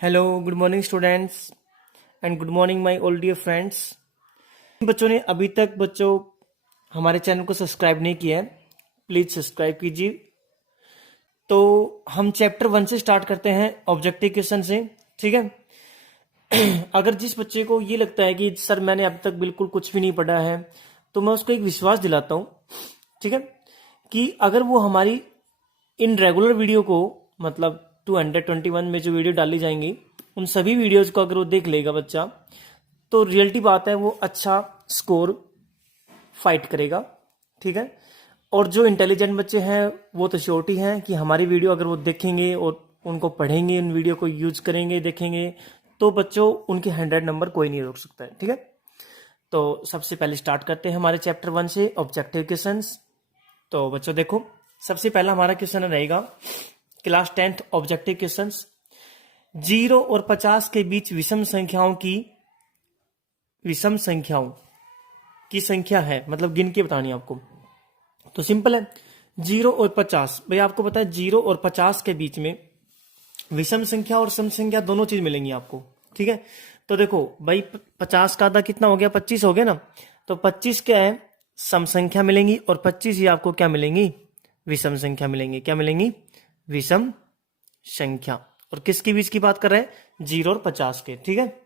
Hello good morning students and good morning my all dear friends. बच्चों ने अभी तक हमारे चैनल को सब्सक्राइब नहीं किया है, प्लीज सब्सक्राइब कीजिए। तो हम चैप्टर 1 से स्टार्ट करते हैं, ऑब्जेक्टिव क्वेश्चन से। ठीक है। अगर जिस बच्चे को ये लगता है कि सर मैंने अब तक बिल्कुल कुछ भी नहीं पढ़ा है, तो मैं उसको एक विश्वास दिलाता हूँ, ठीक है, कि अगर वो हमारी इन रेगुलर वीडियो को मतलब 221 में जो वीडियो डाली जाएंगी उन सभी वीडियोज को अगर वो देख लेगा बच्चा, तो रियलिटी बात है वो अच्छा स्कोर फाइट करेगा। ठीक है। और जो इंटेलिजेंट बच्चे हैं वो तो श्योरिटी है कि हमारी वीडियो अगर वो देखेंगे और उनको पढ़ेंगे, उन वीडियो को यूज करेंगे, देखेंगे, तो बच्चों उनके 100 नंबर कोई नहीं रोक सकता है। ठीक है। तो सबसे पहले स्टार्ट करते हैं हमारे चैप्टर 1 से, ऑब्जेक्टिव क्वेश्चंस। तो बच्चों देखो, सबसे पहला हमारा क्वेश्चन रहेगा क्लास 10th ऑब्जेक्टिव क्वेश्चंस। 0 और 50 के बीच विषम संख्याओं की संख्या है, मतलब गिन के बतानी है आपको। तो सिंपल है, 0 और 50। भाई आपको पता है 0 और 50 के बीच में विषम संख्या और सम संख्या दोनों चीज मिलेंगी आपको। ठीक है। तो देखो भाई 50 का आधा कितना हो गया, 25 हो गया ना। तो 25 क्या है, सम संख्या मिलेंगी, और 25 ही आपको क्या मिलेंगी, विषम संख्या मिलेंगी। क्या मिलेंगी, विषम संख्या। और किसके बीच की बात कर रहे हैं, 0 और 50 के। ठीक है।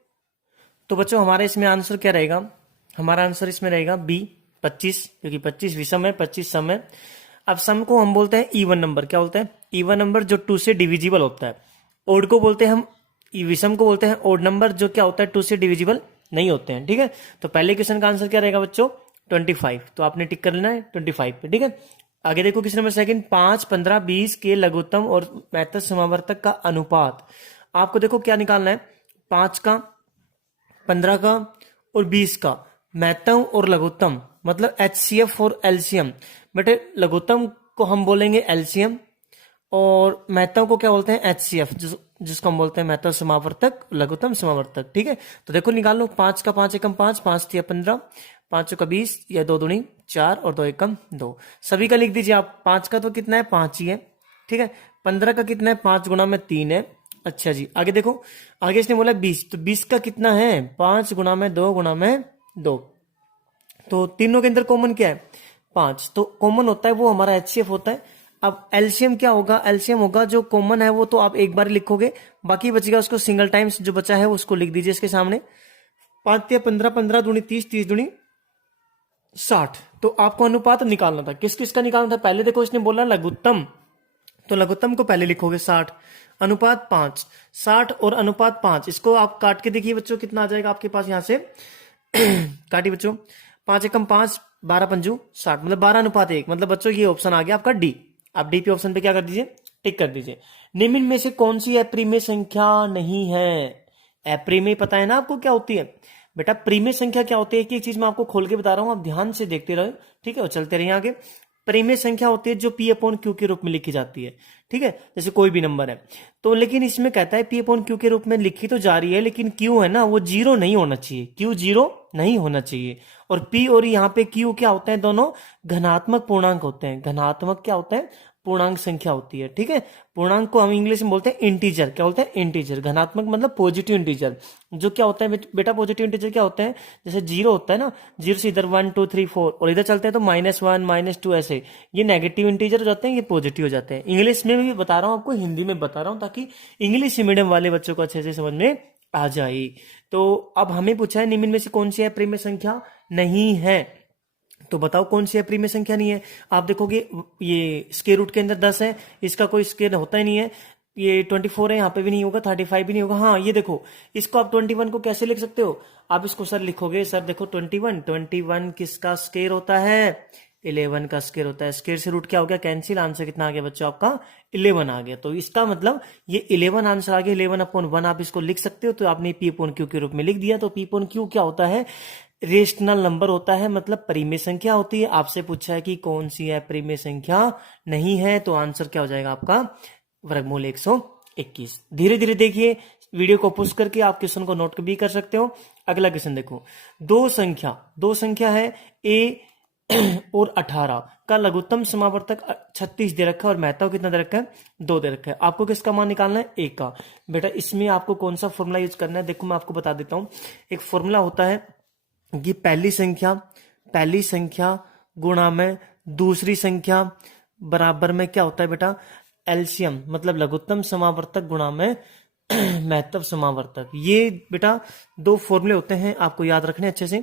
तो बच्चों हमारा इसमें आंसर क्या रहेगा, हमारा आंसर इसमें रहेगा बी 25, क्योंकि 25 विषम है, 25 सम है। अब सम को हम बोलते हैं इवन नंबर। क्या बोलते हैं, इवन नंबर जो 2 से डिविजिबल होता है। ओड को बोलते हैं हम, विषम को बोलते हैं ओड नंबर जो क्या होता है 2 से डिविजिबल नहीं होते हैं। ठीक है। तो पहले क्वेश्चन का आंसर क्या रहेगा बच्चों, 25। तो आपने टिक कर लेना है 25 पे। ठीक है। आगे देखो क्वेश्चन नंबर सेकंड, 5, 15, 20 के लघुत्तम और महत्तम समावर्तक का अनुपात। आपको देखो क्या निकालना है, 5 का, 15 का और 20 का महत्तम और लघुत्तम, मतलब HCF और LCM। बेटे लघुत्तम को हम बोलेंगे LCM और महत्तम को क्या बोलते हैं HCF, जिसको हम बोलते हैं महत्तम समावर्तक, लघुत्तम समावर्तक। ठीक है। तो देखो निकाल लो, 5 का 5 एकम 5, 5 तिया 15, 5 का 20, या 2 दूनी 4 और 2 एकम 2। सभी का लिख दीजिए आप। 5 का तो कितना है, 5 ही है। ठीक है। 15 का कितना है, 5 गुना में 3 है। अच्छा जी, आगे देखो, आगे इसने बोला 20, तो 20 का कितना है, 5 गुना में 2 गुना में 2। तो तीनों के अंदर कॉमन क्या है, 5। तो कॉमन होता है वो हमारा HCF होता है। अब एलसीएम क्या होगा, एलसीएम होगा जो कॉमन है वो तो आप एक बार लिखोगे, बाकी बचेगा उसको सिंगल टाइम्स जो बचा है उसको लिख दीजिए इसके सामने। 5 या 15, 15 दूनी 30, 30 दूनी 60। तो आपको अनुपात निकालना था, किस किस का निकालना था। पहले देखो इसने बोला लघुत्तम, तो लघुत्तम को पहले लिखोगे 60, अनुपात 5, 60 और अनुपात 5। इसको आप काट के देखिए बच्चों कितना आ जाएगा आपके पास, यहां से काटिए बच्चों, 5 एकम 5, 12 पंजू 60, मतलब 12 अनुपात 1। मतलब बच्चों ये ऑप्शन आ गया आपका डी। आप डी पे ऑप्शन पे क्या कर दीजिए, टिक कर दीजिए। निम्न में से कौन सी अप्रिमेय संख्या नहीं है। अप्रिमेय पता है ना आपको क्या होती है बेटा, प्रीमेय संख्या क्या होती है, कि एक चीज मैं आपको खोल के बता रहा हूं, आप ध्यान से देखते रहो। ठीक है, और चलते रहिए आगे। प्रीमेय संख्या होती है जो P अपॉन Q के रूप में लिखी जाती है। ठीक है, जैसे कोई भी नंबर है तो, लेकिन इसमें कहता है P अपॉन Q के रूप में लिखी तो जा रही है, लेकिन Q है ना वो 0 नहीं होना चाहिए, Q 0 नहीं होना चाहिए। और P और यहाँ पे Q क्या होते हैं, दोनों धनात्मक पूर्णांक होते हैं। धनात्मक क्या होता है, पूर्णांक संख्या होती है। ठीक है, पूर्णांक को हम इंग्लिश में बोलते हैं इंटीजर। क्या बोलते हैं, इंटीजर। धनात्मक मतलब पॉजिटिव इंटीजर। जो क्या होता है बेटा, पॉजिटिव इंटीजर क्या होता है, जैसे 0 होता है ना, 0 से इधर 1 2 3 4 और इधर चलते हैं तो -1 -2 ऐसे, ये नेगेटिव इंटीजर हो जाते हैं, ये पॉजिटिव हो जाते हैं। इंग्लिश में भी बता रहा हूं आपको, हिंदी में बता रहा हूं, ताकि इंग्लिश मीडियम वाले बच्चों को अच्छे से समझ में आ जाए। तो अब हमें पूछा है निम्न में से कौन सी अप्रिमेय संख्या नहीं है, तो बताओ कौन सी अप्रिमेय संख्या नहीं है। आप देखोगे ये स्क्वायर रूट के अंदर 10 है, इसका कोई स्क्वायर होता ही नहीं है। ये 24 है, यहाँ पे भी नहीं होगा, 35 भी नहीं होगा। हाँ ये देखो, इसको आप 21 को कैसे लिख सकते हो, आप इसको सर लिखोगे, सर देखो 21 किसका स्क्वायर होता है, 11 का स्क्वायर होता है। स्क्वायर से रूट क्या हो गया, कैंसिल। आंसर कितना आ गया बच्चों आपका, 11 आ गया। तो इसका मतलब ये 11 आंसर आ गया, 11/1 आप इसको लिख सकते हो। तो आपने P अपॉन Q के रूप में लिख दिया। तो P अपॉन Q क्या होता है, रेशनल नंबर होता है, मतलब परिमेय संख्या होती है। आपसे पूछा है कि कौन सी है परिमेय संख्या नहीं है, तो आंसर क्या हो जाएगा आपका, वर्गमूल 121। धीरे धीरे देखिए, वीडियो को पुश करके आप क्वेश्चन को नोट भी कर सकते हो। अगला क्वेश्चन देखो, दो संख्या है, A और 18 का लघुत्तम समावर्तक 36 दे रखा है और महत्तव कितना दे रखा है, 2 दे रखा है। आपको किसका मान निकालना है, ए का। बेटा इसमें आपको कौन सा फॉर्मूला यूज करना है, देखो मैं आपको बता देता हूं। एक फॉर्मूला होता है कि पहली संख्या गुणा में दूसरी संख्या बराबर में क्या होता है बेटा, एलसीएम, मतलब लघुत्तम समावर्तक गुणा में महत्तव समावर्तक। ये बेटा 2 फॉर्मूले होते हैं, आपको याद रखने अच्छे से।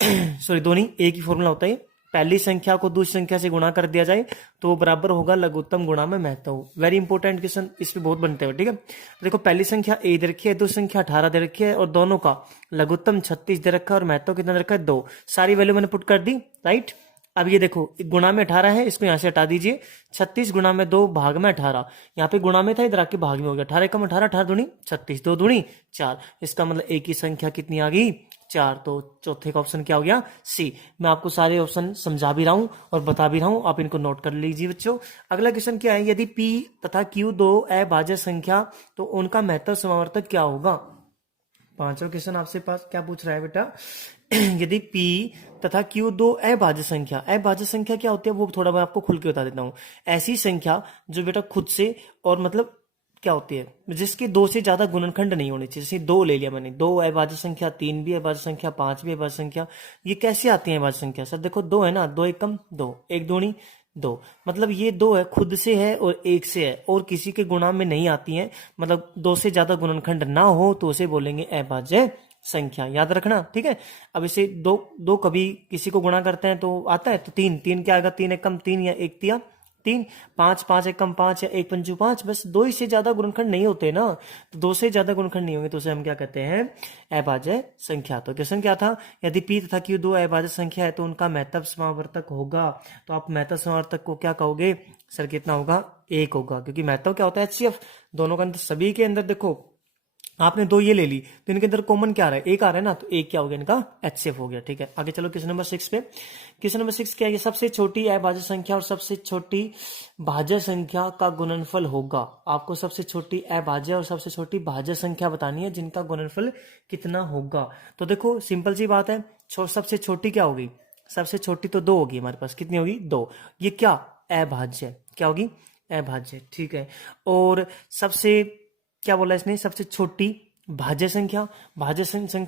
सॉरी, दो नहीं, एक ही फॉर्मूला होता है। पहली संख्या को दूसरी संख्या से गुणा कर दिया जाए तो वो बराबर होगा लघुत्तम गुणा में महत्तव। वेरी इंपॉर्टेंट क्वेश्चन, इस पे बहुत बनते हैं, ठीक है। देखो पहली संख्या ए दे रखी है, दूसरी संख्या 18 दे रखी है और दोनों का लघुत्तम 36 दे रखा है और महत्तव कितना दे रखा है, 2। सारी वैल्यू मैंने पुट कर दी, राइट। अब ये देखो गुणा में 18 है, इसको यहां से हटा दीजिए। 36 गुणा में 2 भाग में 18, यहाँ पे गुणा में था, इधर आके भाग में हो गया। 18 कम 18, 18 दूनी 36, 2 दूनी 4। इसका मतलब एक ही संख्या कितनी आ गई, 4। तो चौथे का ऑप्शन क्या हो गया, सी। मैं आपको सारे ऑप्शन समझा भी रहा हूं और बता भी रहा हूं, आप इनको नोट कर लीजिए बच्चों। अगला क्वेश्चन क्या है, यदि पी तथा क्यू 2 अभाज्य संख्या तो उनका महत्तव समावर्तक क्या होगा। पांचवा क्वेश्चन आपसे पास क्या पूछ रहा है बेटा, यदि P तथा Q 2 अभाज्य संख्या क्या होती है वो थोड़ा मैं आपको खुल के बता देता हूं। ऐसी संख्या जो बेटा खुद से और मतलब क्या होती है, जिसके 2 से ज्यादा गुणनखंड नहीं होने चाहिए। जैसे 2 ले लिया मैंने, 2 अभाज्य संख्या, 3 भी अभाज्य संख्या, 5 भी अभाज्य संख्या। ये कैसे आती है अभाज्य संख्या, सर देखो 2 है ना, 2 एकम 2, 1 दूनी 2, मतलब ये 2 है, खुद से है और 1 से है और किसी के गुणा में नहीं आती है। मतलब 2 से ज्यादा गुणनखंड ना हो तो उसे बोलेंगे अभाज्य संख्या, याद रखना, ठीक है। अब इसे दो कभी किसी को गुणा करते हैं तो आता है, तो 3 क्या आएगा, 3 एकम 3 या 1 तिया 3, 5 एकम 5 या 1 पंचू 5। बस 2 ही से ज्यादा गुणनखंड नहीं होते ना, तो 2 से ज्यादा गुणनखंड नहीं होंगे तो उसे हम क्या कहते हैं, अभाज्य संख्या। तो क्वेश्चन क्या था, यदि पी तथा क्यू 2 अभाज्य संख्या है तो उनका महत्तव समावर्तक होगा। तो आप महत्तव समावर्तक को क्या कहोगे, सर कितना होगा, 1 होगा, क्योंकि महत्तव क्या होता है, एचसीएफ। दोनों के अंदर, सभी के अंदर देखो आपने 2 ये ले ली तो इनके अंदर कॉमन क्या आ रहा है, 1 आ रहा है ना, तो 1 क्या हो गया, इनका एचसीएफ हो गया, ठीक है। आगे चलो क्वेश्चन नंबर 6 पे। क्वेश्चन नंबर 6 क्या है, सबसे छोटी अभाज्य संख्या और सबसे छोटी भाज्य संख्या का गुणनफल होगा। आपको सबसे छोटी अभाज्य और सबसे छोटी भाज्य संख्या बतानी है जिनका गुणनफल कितना होगा। तो देखो सिंपल सी बात है, सबसे छोटी क्या होगी, सबसे छोटी तो 2 होगी हमारे पास, कितनी होगी, 2। ये क्या, अभाज्य, क्या होगी, अभाज्य, ठीक है। और सबसे क्या बोला इसने, सबसे छोटी भाज्य संख्या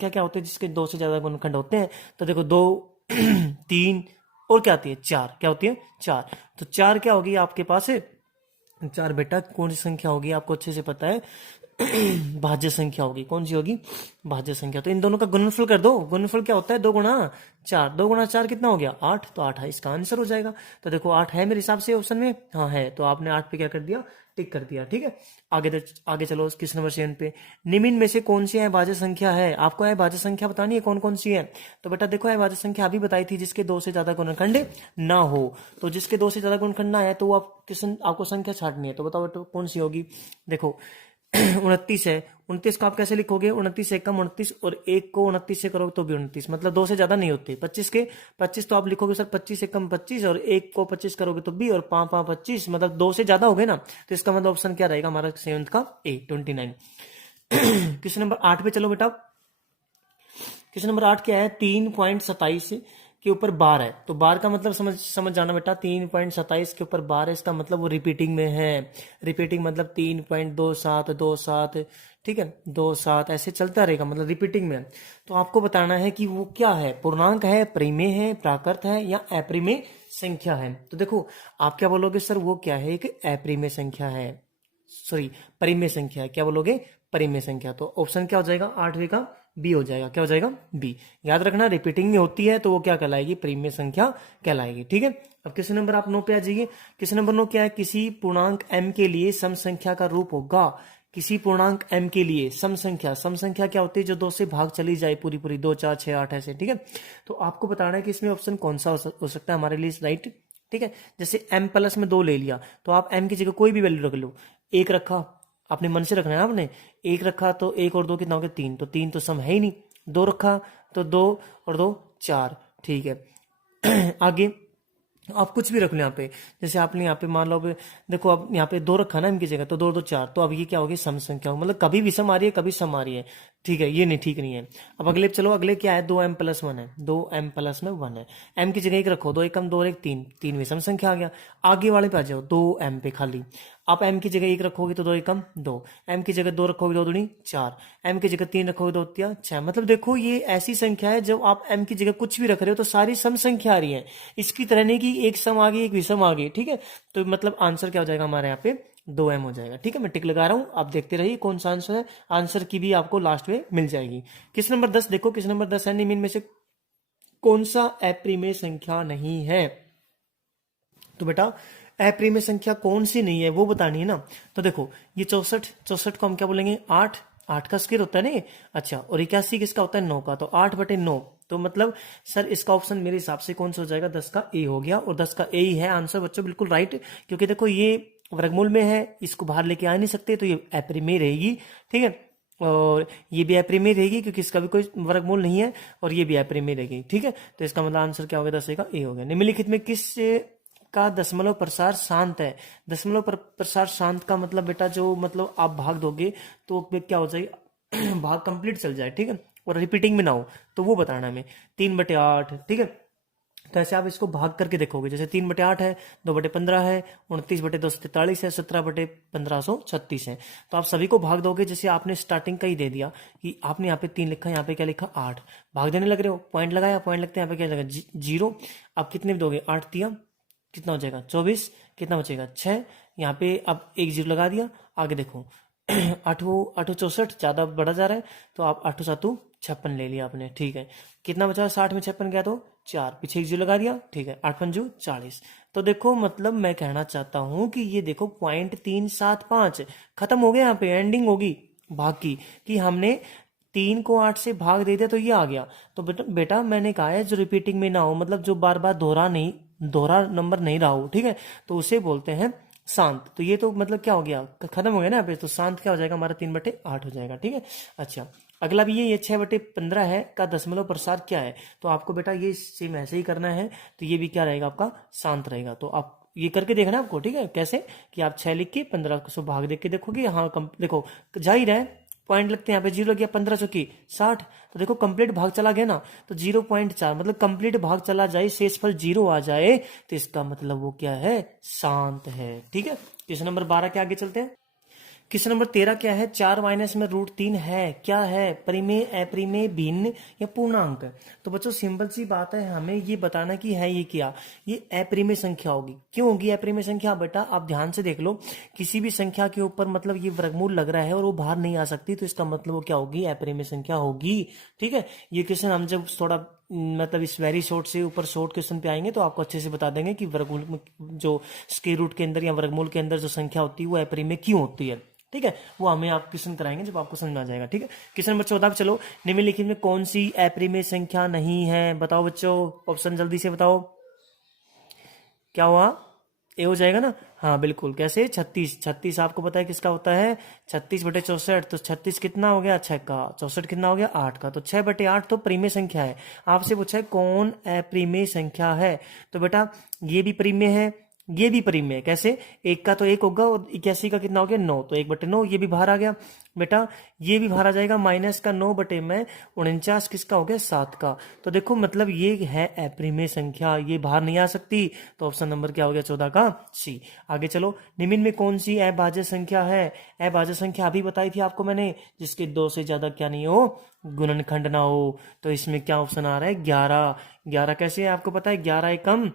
क्या होती है, जिसके 2 से ज्यादा गुणनखंड होते हैं। तो देखो 2 3 और क्या आती है, 4, क्या होती है, 4। तो 4 क्या होगी आपके पास, 4 बेटा कौन सी संख्या होगी, आपको अच्छे से पता है, भाज्य संख्या होगी। कौन सी होगी, भाज्य संख्या। तो इन दोनों का गुणनफल कर दो, गुणनफल क्या होता है, 2 गुणा 4, 2 गुणा 4 कितना हो गया, 8। तो 8 है इसका आंसर हो जाएगा। तो देखो 8 है मेरे हिसाब से ऑप्शन में, हाँ है, तो आपने 8 पे क्या कर दिया, टिक कर दिया, ठीक है। आगे चलो क्वेश्चन नंबर 7 पे, निम्न में से कौन सी अभाज्य संख्या है, आपको अभाज्य संख्या बतानी है कौन कौन सी है। तो बेटा देखो अभाज्य संख्या अभी बताई थी, जिसके 2 से ज्यादा गुणनखंड ना हो। तो जिसके 2 से ज्यादा गुणनखंड ना आए तो आप आपको संख्या छांटनी है, तो बताओ बेटा कौन सी होगी। देखो 29 है, 29 को आप कैसे लिखोगे, 29 एकम 29 और 1 को 29 से करोगे तो भी 29, मतलब 2 से ज्यादा नहीं होते। 25 तो आप लिखोगे सर 25 एकम 25 और 1 को 25 करोगे तो भी, और 5 5 25, मतलब 2 से ज्यादा हो गए ना, तो इसका मतलब ऑप्शन क्या रहेगा हमारा 7 का, ए 29। क्वेश्चन नंबर 8 पे चलो बेटा। क्वेश्चन नंबर 8 क्या है, 3.27 के ऊपर बार है। तो बार का मतलब समझ जाना बेटा, 3.27 के ऊपर बार है, इसका मतलब वो रिपीटिंग में है। रिपीटिंग मतलब 3.2727, ठीक है, 27 ऐसे चलता रहेगा, मतलब रिपीटिंग में। तो आपको बताना है कि वो क्या है, पूर्णांक है, परिमेय है, प्राकृत है या अपरिमेय संख्या है। तो देखो आप क्या बोलोगे सर, वो क्या है, एक अपरिमेय संख्या है, सॉरी परिमेय संख्या है, क्या बोलोगे, परिमेय संख्या। तो ऑप्शन क्या हो जाएगा, 8वें का बी हो जाएगा, क्या हो जाएगा, बी। याद रखना रिपीटिंग में होती है तो वो क्या कहलाएगी, परिमेय संख्या कहलाएगी, ठीक है। अब क्वेश्चन नंबर आप 9 पे आ जाइए। क्वेश्चन नंबर 9 क्या है, किसी पूर्णांक m के लिए सम संख्या का रूप होगा। किसी पूर्णांक m के लिए सम संख्या क्या होती है, जो 2 से भाग चली जाए पूरी 2 4 6 8 ऐसे, ठीक है। तो आपको बताना है कि इसमें ऑप्शन कौन सा हो सकता है हमारे लिए राइट, ठीक है। जैसे m प्लस में 2 ले लिया तो आप m की जगह कोई भी वैल्यू रख लो। 1 रखा, अपने मन से रखना है आपने, 1 रखा तो 1 और 2 कितना हो गया, 3, तो 3 तो सम है ही नहीं। 2 रखा तो 2 और 2 4, ठीक है। आगे आप कुछ भी रख लो यहाँ पे, जैसे आपने यहाँ पे मान लो, देखो अब यहाँ पे 2 रखा ना इनकी जगह, तो 2 2 4, तो अब ये क्या होगी, सम संख्या, मतलब कभी विषम आ रही है कभी सम आ रही है। ठीक है, ये नहीं, ठीक नहीं है। अब अगले चलो, अगले क्या है, 2m+1 है, 2m+1 है। m की जगह एक रखो, 2 एकम 2 और 1 3, 3 विषम संख्या आ गया। आगे वाले पे आ जाओ, 2m पे खाली। आप m की जगह एक रखोगे तो 2 एकम 2, m की जगह 2 रखोगे 2 दूनी 4, m की जगह 3 रखोगे 2 तिया 6। मतलब देखो ये ऐसी संख्या है जब आप m की जगह कुछ भी रख रहे हो तो सारी सम संख्या आ रही है। इसकी तरह नहीं कि एक सम आ गई एक विषम आ गई, ठीक है। तो मतलब आंसर क्या हो जाएगा हमारे यहाँ पे, 2m हो जाएगा। ठीक है, मैं टिक लगा रहा हूं, आप देखते रहिए कौन सा आंसर है। आंसर की भी आपको लास्ट में मिल जाएगी। किस नंबर 10 देखो, किस नंबर 10 है निम्न में से कौन सा अप्रिमेय संख्या नहीं है। तो बेटा अप्रिमेय संख्या कौन सी नहीं है वो बतानी है ना। तो देखो ये 64, 64 को हम क्या बोलेंगे, 8, 8 का स्क्वायर होता है ना। अच्छा, और 81 किसका होता है, 9 का। तो 8/9। तो मतलब सर इसका ऑप्शन मेरे हिसाब से कौन सा हो जाएगा, 10 का ए हो गया। और 10 का ए ही है आंसर बच्चों, बिल्कुल राइट। क्योंकि देखो ये वर्गमूल में है, इसको बाहर लेके आ नहीं सकते, तो ये अप्रिमेय रहेगी। ठीक है, और ये भी अप्रिमेय रहेगी क्योंकि इसका भी कोई वर्गमूल नहीं है, और ये भी अप्रिमेय रहेगी। ठीक है, तो इसका मतलब आंसर क्या होगा, 10 का ए हो गया। निम्नलिखित में किस का दशमलव प्रसार शांत है। दशमलव प्रसार शांत का मतलब बेटा जो मतलब आप भाग दोगे तो क्या हो जाएगा भाग कंप्लीट चल जाए, ठीक है, और रिपीटिंग में ना हो, तो वो बताना हमें। 3/8, ठीक है। तो ऐसे आप इसको भाग करके देखोगे, जैसे 3/8 है, 2/15 है, 29/243 है, 17/1536 है। तो आप सभी को भाग दोगे, जैसे आपने स्टार्टिंग का ही दे दिया कि आपने यहाँ पे 3 लिखा, यहाँ पे क्या लिखा 8, भाग देने लग रहे हो, पॉइंट लगाया, पॉइंट लगते हैं यहाँ पे क्या लगा 0। आप कितने दोगे, 8 दिया, कितना हो जाएगा 24, कितना बचेगा 6, यहाँ पे अब एक 0 लगा दिया। आगे देखो 8 64 ज्यादा बढ़ा जा रहा है, तो आप 8 7 56 ले लिया आपने, ठीक है। कितना बचा, 60 में 56 गया तो 4, पीछे एक 0 लगा दिया, ठीक है। 8×5 40। तो देखो मतलब मैं कहना चाहता हूं कि ये देखो .375 खत्म हो गया, यहाँ पे एंडिंग होगी भाग की, कि हमने 3 को 8 से भाग दे दिया तो ये आ गया। तो बेटा मैंने कहा है जो रिपीटिंग में ना हो, मतलब जो बार बार दोहरा नंबर नहीं रहा हो, ठीक है, तो उसे बोलते हैं शांत। तो ये तो मतलब क्या हो गया, खत्म हो गया ना यहाँ पे, तो शांत क्या हो जाएगा हमारा, 3/8 हो जाएगा, ठीक है। अच्छा, अगला भी ये 6/15 है का दशमलव प्रसार क्या है। तो आपको बेटा ये सेम ऐसे ही करना है, तो ये भी क्या रहेगा आपका, शांत रहेगा। तो आप ये करके देखना आपको, ठीक है, कैसे कि आप 6 लिख के 15 को भाग देख के देखोगे, हाँ देखो जाहिर है पॉइंट लगते हैं, यहाँ पे 0 गया, 15×4 = 60। तो देखो कंप्लीट भाग चला गया ना, तो 0.4 मतलब कंप्लीट भाग चला जाए, शेषफल 0 आ जाए, तो इसका मतलब वो क्या है, शांत है। ठीक है, क्वेश्चन नंबर 12 के आगे चलते हैं। क्वेश्चन नंबर 13 क्या है, 4 माइनस में √3 है, क्या है, परिमेय, अपरिमेय, भिन्न या पूर्णांक। तो बच्चों सिंपल सी बात है, हमें ये बताना कि है ये क्या, ये अपरिमेय संख्या होगी। क्यों होगी अपरिमेय संख्या, बेटा आप ध्यान से देख लो, किसी भी संख्या के ऊपर मतलब ये वर्गमूल लग रहा है और वो बाहर नहीं आ सकती, तो इसका मतलब वो क्या होगी, अपरिमेय संख्या होगी। ठीक है, ये क्वेश्चन हम जब थोड़ा मतलब इस वेरी शॉर्ट से ऊपर शॉर्ट क्वेश्चन पे आएंगे तो आपको अच्छे से बता देंगे कि वर्गमूल में जो स्क्वायर रूट के अंदर या वर्गमूल के अंदर जो संख्या होती है वो अपरिमेय क्यों होती है। ठीक है, वो हमें आप क्वेश्चन कराएंगे जब आपको समझ में आ जाएगा। ठीक है, क्वेश्चन नंबर 14 पे चलो। निम्नलिखित में कौन सी अपरिमेय संख्या नहीं है, बताओ बच्चों, ऑप्शन जल्दी से बताओ। क्या हुआ, ए हो जाएगा ना, हाँ बिल्कुल। कैसे, 36, 36 आपको पता है किसका होता है, 36/64। तो 36 कितना हो गया, 6 का, 64 कितना हो गया, 8 का। तो 6/8 तो परिमेय संख्या है। आपसे पूछा है कौन अप्रिमेय संख्या है, तो बेटा ये भी परिमेय है, ये भी परिमेय है। कैसे, 1 का तो 1 होगा, और 81 का कितना हो गया 9, तो 1/9 ये भी बाहर आ गया बेटा, ये भी बाहर आ जाएगा। माइनस का 9/49 किसका हो गया, 7 का। तो देखो मतलब ये है अप्रिमेय संख्या, ये बाहर नहीं आ सकती, तो ऑप्शन नंबर क्या हो गया, 14 का सी। आगे चलो, निम्न में कौन सी अभाज्य संख्या है। अभाज्य संख्या अभी बताई थी आपको मैंने, जिसके 2 से ज्यादा क्या नहीं हो, गुणनखंड ना हो। तो इसमें क्या ऑप्शन आ रहा है, 11। 11 कैसे है आपको पता है, 11 एकम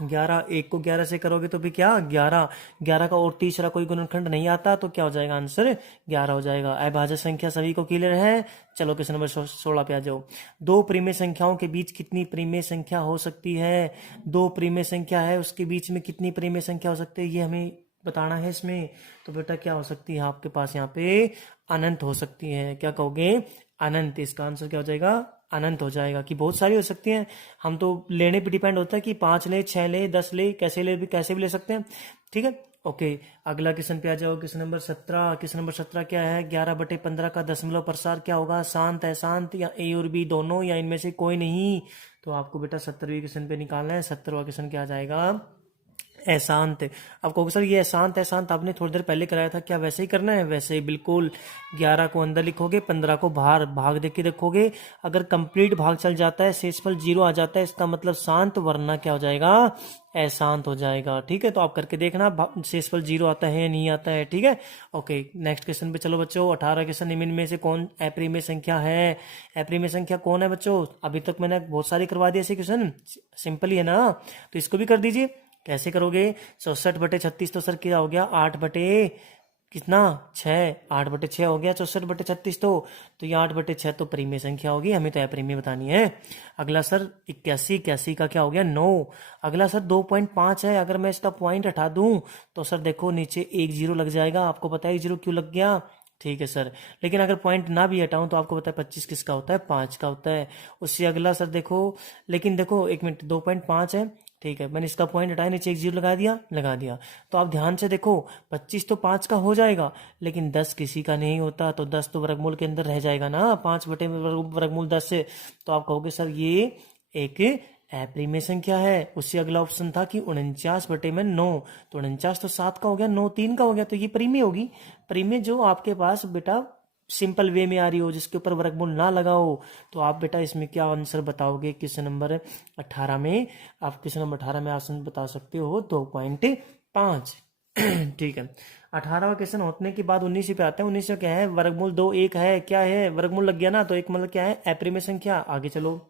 11, 1 को 11 से करोगे तो भी क्या 11, 11 का और तीसरा कोई गुणनखंड नहीं आता, तो क्या हो जाएगा आंसर, 11 हो जाएगा। अभाज्य संख्या सभी को क्लियर है। चलो क्वेश्चन नंबर 16 पे आ जाओ। दो परिमेय संख्याओं के बीच कितनी परिमेय संख्या हो सकती है। दो परिमेय संख्या है, उसके बीच में कितनी परिमेय संख्या हो सकती है, ये हमें बताना है इसमें। तो बेटा क्या हो सकती है आपके पास यहाँ पे, अनंत हो सकती है। क्या कहोगे, अनंत। इसका आंसर क्या हो जाएगा, अनंत हो जाएगा। कि बहुत सारी हो सकती हैं, हम तो लेने पे डिपेंड होता है कि 5 ले, 6 ले, 10 ले, कैसे भी ले सकते हैं। ठीक है, ओके। अगला क्वेश्चन पे आ जाओ, क्वेश्चन नंबर 17। क्वेश्चन नंबर 17 क्या है, 11/15 का दशमलव प्रसार क्या होगा, शांत है, शांत या ए और बी दोनों, या इनमें से कोई नहीं। तो आपको बेटा 70वें क्वेश्चन पे निकालना है। 70वां क्वेश्चन क्या आ जाएगा, अशांत। अब कहोगे सर ये अशांत अशांत आपने थोड़ी देर पहले कराया था, क्या वैसे ही करना है? वैसे ही बिल्कुल। 11 को अंदर लिखोगे, 15 को बाहर, भाग देख के रखोगे। अगर कंप्लीट भाग चल जाता है, शेषफल 0 आ जाता है, इसका मतलब शांत, वरना क्या हो जाएगा? अशांत हो जाएगा। ठीक है, तो आप करके देखना शेषफल 0 आता है या नहीं आता है। ठीक है, ओके। नेक्स्ट क्वेश्चन पे चलो बच्चों। 18 क्वेश्चन, निम्न में से कौन अपरिमेय संख्या है? अपरिमेय संख्या कौन है बच्चों? अभी तक मैंने बहुत सारे करवा दिए ऐसे क्वेश्चन, सिंपल ही है ना, तो इसको भी कर दीजिए। कैसे करोगे? 64/36 तो सर क्या हो गया? 8 बटे कितना? 6। 8/6 हो गया 64/36 तो ये 8/6 तो परिमेय संख्या होगी, हमें तो अपरिमेय बतानी है। अगला सर 81 का क्या हो गया? 9। अगला सर 2.5 है, अगर मैं इसका पॉइंट हटा दूं तो सर देखो नीचे एक जीरो लग जाएगा। आपको पता है एक जीरो क्यों लग गया? ठीक है सर, लेकिन अगर पॉइंट ना भी हटाऊं तो आपको पता है 25 किसका होता है? 5 का होता है। उससे अगला सर देखो, लेकिन देखो एक मिनट, 2.5 है, ठीक है, मैंने इसका पॉइंट हटाया, नीचे एक जीरो लगा दिया। तो आप ध्यान से देखो, 25 तो 5 का हो जाएगा, लेकिन 10 किसी का नहीं होता, तो 10 तो वर्गमूल के अंदर रह जाएगा ना, 5 बटे वर्गमूल 10 से। तो आप कहोगे सर ये एक अपरिमेय संख्या है। उससे अगला ऑप्शन था कि 49/9, तो 49 तो 7 का हो गया, 9 3 का हो गया, तो ये परिमेय होगी। परिमेय जो आपके पास बेटा सिंपल वे में आ रही हो, जिसके ऊपर वर्गमूल ना लगाओ, तो आप बेटा इसमें क्या आंसर बताओगे? क्वेश्चन नंबर 18 में आप क्वेश्चन नंबर 18 में आंसर बता सकते हो 2.5। ठीक है, 18वां क्वेश्चन होने के बाद 19 पे आते हैं। 19 क्या है? वर्गमूल 2 1 है, क्या है? वर्गमूल लग गया ना, तो एक मतलब क्या है? अपरिमेय संख्या। आगे चलो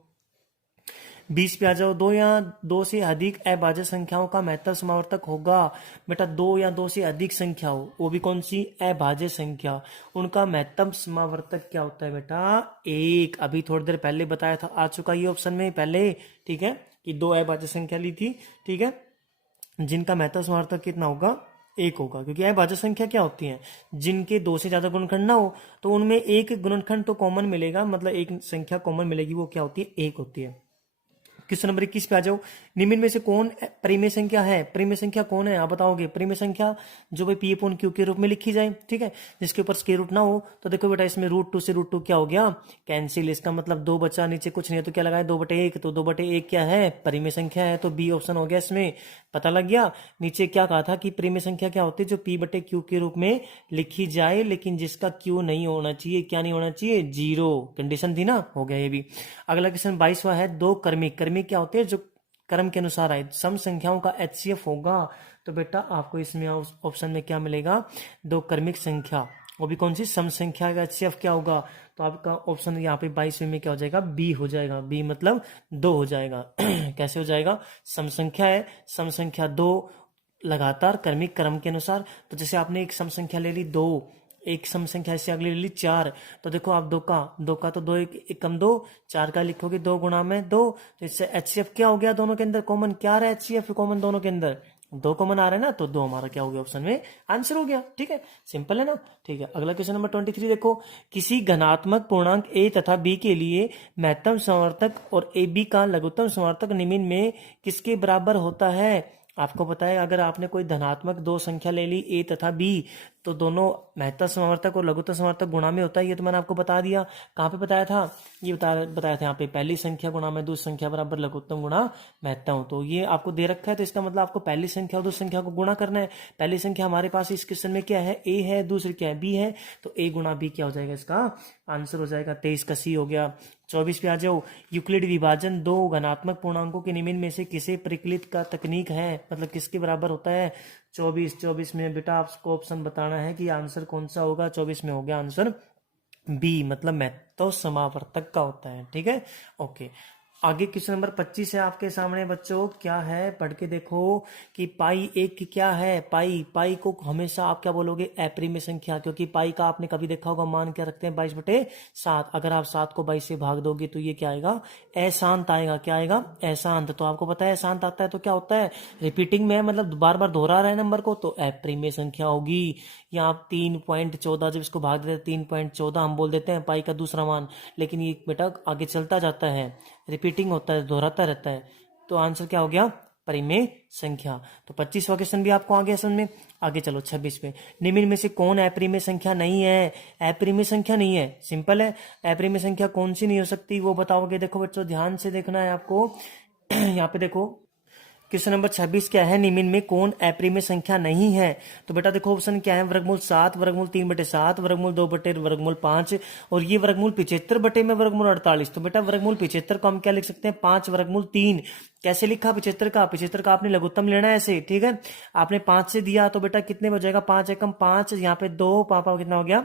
20 पे आ जाओ। 2 या 2 से अधिक अभाज्य संख्याओं का महत्तम समावर्तक होगा। बेटा 2 या 2 से अधिक संख्या हो, वो भी कौन सी? अभाज्य संख्या, उनका महत्तम समावर्तक क्या होता है बेटा? 1। अभी थोड़ी देर पहले बताया था, आ चुका ये ऑप्शन में पहले। ठीक है, कि 2 अभाज्य संख्या ली थी, ठीक है, जिनका महत्तम समावर्तक कितना होगा? 1 होगा, क्योंकि अभाज्य संख्या क्या होती है? जिनके 2 से ज्यादा गुणनखंड ना हो, तो उनमें एक गुणनखंड तो कॉमन मिलेगा, मतलब एक संख्या कॉमन मिलेगी, वो क्या होती है? 1 होती है। क्वेश्चन नंबर 21 पे आ जाओ। निम्न में से कौन परिमेय संख्या है? परिमेय संख्या कौन है आप बताओगे? परिमेय संख्या जो भाई पी अपॉन क्यू के रूप में लिखी जाए, ठीक है, जिसके ऊपर स्क्वायर रूट ना हो। तो देखो बेटा इसमें √2 से √2 क्या हो गया? कैंसिल। इसका मतलब 2 बचा, नीचे कुछ नहीं है, तो क्या लगाए? 2/1, तो 2/1 क्या है? परिमेय संख्या है, तो बी ऑप्शन हो गया इसमें। पता लग गया। नीचे क्या कहा था कि परिमेय संख्या क्या होती है? जो p/q के रूप में लिखी जाए, लेकिन जिसका q नहीं होना चाहिए। क्या नहीं होना चाहिए? 0। कंडीशन थी ना, हो गया ये भी। अगला क्वेश्चन 22वां है। 2 क्रमिक। क्रमिक क्या होते हैं? जो क्रम के अनुसार आए। सम संख्याओं का HCF होगा, तो बेटा आपको इसमें ऑप्शन में क्या मिलेगा? 2 क्रमिक संख्या, वो भी कौन सी? सम संख्या का HCF क्या होगा? तो आपका ऑप्शन यहाँ पे 22वें में क्या हो जाएगा? बी हो जाएगा। बी मतलब 2 हो जाएगा। कैसे हो जाएगा? सम संख्या है, सम संख्या 2, लगातार क्रमिक क्रम के अनुसार। तो जैसे आपने एक सम संख्या ले ली 2, एक सम संख्या से अगली ले ली 4, तो देखो आप दो का तो 2 एक कम 2, 4 का लिखोगे 2 गुणा में 2, तो इससे HCF क्या हो गया? दोनों के अंदर कॉमन क्या रहा है? HCF कॉमन दोनों के अंदर 2 कॉमन आ रहा है ना, तो 2 हमारा क्या हो गया? ऑप्शन में आंसर हो गया। ठीक है, सिंपल है ना। ठीक है, अगला क्वेश्चन नंबर 23 देखो। किसी घनात्मक पूर्णांक a तथा b के लिए महत्तम समावर्तक और ab का लघुत्तम समावर्तक निम्न में किसके बराबर होता है? आपको पता है, अगर आपने कोई धनात्मक 2 संख्या ले ली a तथा b, तो दोनों महत्तम समावर्तक और लघुत्तम समावर्तक गुणा में होता है। ये तो मैंने आपको बता दिया। कहाँ पे बताया था? ये बताया था यहाँ पे, पहली संख्या गुणा में दूसरी संख्या बराबर लघुत्तम गुणा महत्तम। तो ये आपको दे रखा है, तो इसका मतलब आपको पहली संख्या और दूसरी संख्या को गुणा करना है। पहली संख्या हमारे पास इस क्वेश्चन में क्या है? a है, दूसरी क्या है? b है, तो a गुणा b क्या हो जाएगा? इसका आंसर हो जाएगा 23 का सी हो गया। 24 पे आ जाओ। यूक्लिड विभाजन 2 घनात्मक पूर्णांकों के निम्न में से किसे परिकलित का तकनीक है, मतलब किसके बराबर होता है? 24 में बेटा आपको ऑप्शन बताना है कि आंसर कौन सा होगा। 24 में हो गया आंसर बी, मतलब महत्तम समावर्तक का होता है। ठीक है, ओके। आगे क्वेश्चन नंबर 25 है आपके सामने बच्चों। क्या है? पढ़ के देखो कि पाई एक की क्या है? पाई को हमेशा आप क्या बोलोगे? अपरिमेय संख्या, क्योंकि पाई का आपने कभी देखा होगा मान क्या रखते हैं? 22/7। अगर आप 7 को 22 से भाग दोगे तो ये क्या आएगा? अशांत आएगा। क्या आएगा? अशांत। तो आपको पता है अशांत आता है तो क्या होता है? रिपीटिंग में है, मतलब बार बार दोहरा रहा है नंबर को, तो अपरिमेय संख्या होगी। यहाँ 3.14 जब इसको भाग देते हैं 3.14 हम बोल देते हैं पाई का दूसरा मान, लेकिन ये बेटा आगे चलता जाता है, रिपीटिंग होता है, दोहराता रहता है। तो आंसर क्या हो गया? परिमेय संख्या। तो 25वां क्वेश्चन भी आपको आ गया समझ में। आगे चलो 26 पे। निम्न में से कौन अपरिमेय संख्या नहीं है? अपरिमेय संख्या नहीं है, सिंपल है। अपरिमेय संख्या कौन सी नहीं हो सकती वो बताओगे। देखो बच्चों ध्यान से देखना है आपको। यहाँ पे देखो क्वेश्चन नंबर 26 क्या है, निम्न में कौन अपरिमेय संख्या नहीं है? तो बेटा देखो ऑप्शन क्या है, वर्गमूल 7, वर्गमूल 3/7, वर्गमूल 2/वर्गमूल 5 और ये वर्गमूल 75 बटे में वर्गमूल 48। तो बेटा वर्गमूल 75 को हम क्या लिख सकते हैं, 5/3। कैसे लिखा 75 का? 75 का आपने लघुत्तम लेना है ऐसे, ठीक है। आपने 5 से दिया तो बेटा कितने बचेगा, 5 एकम 5, यहाँ पे 2 पापा कितना हो गया,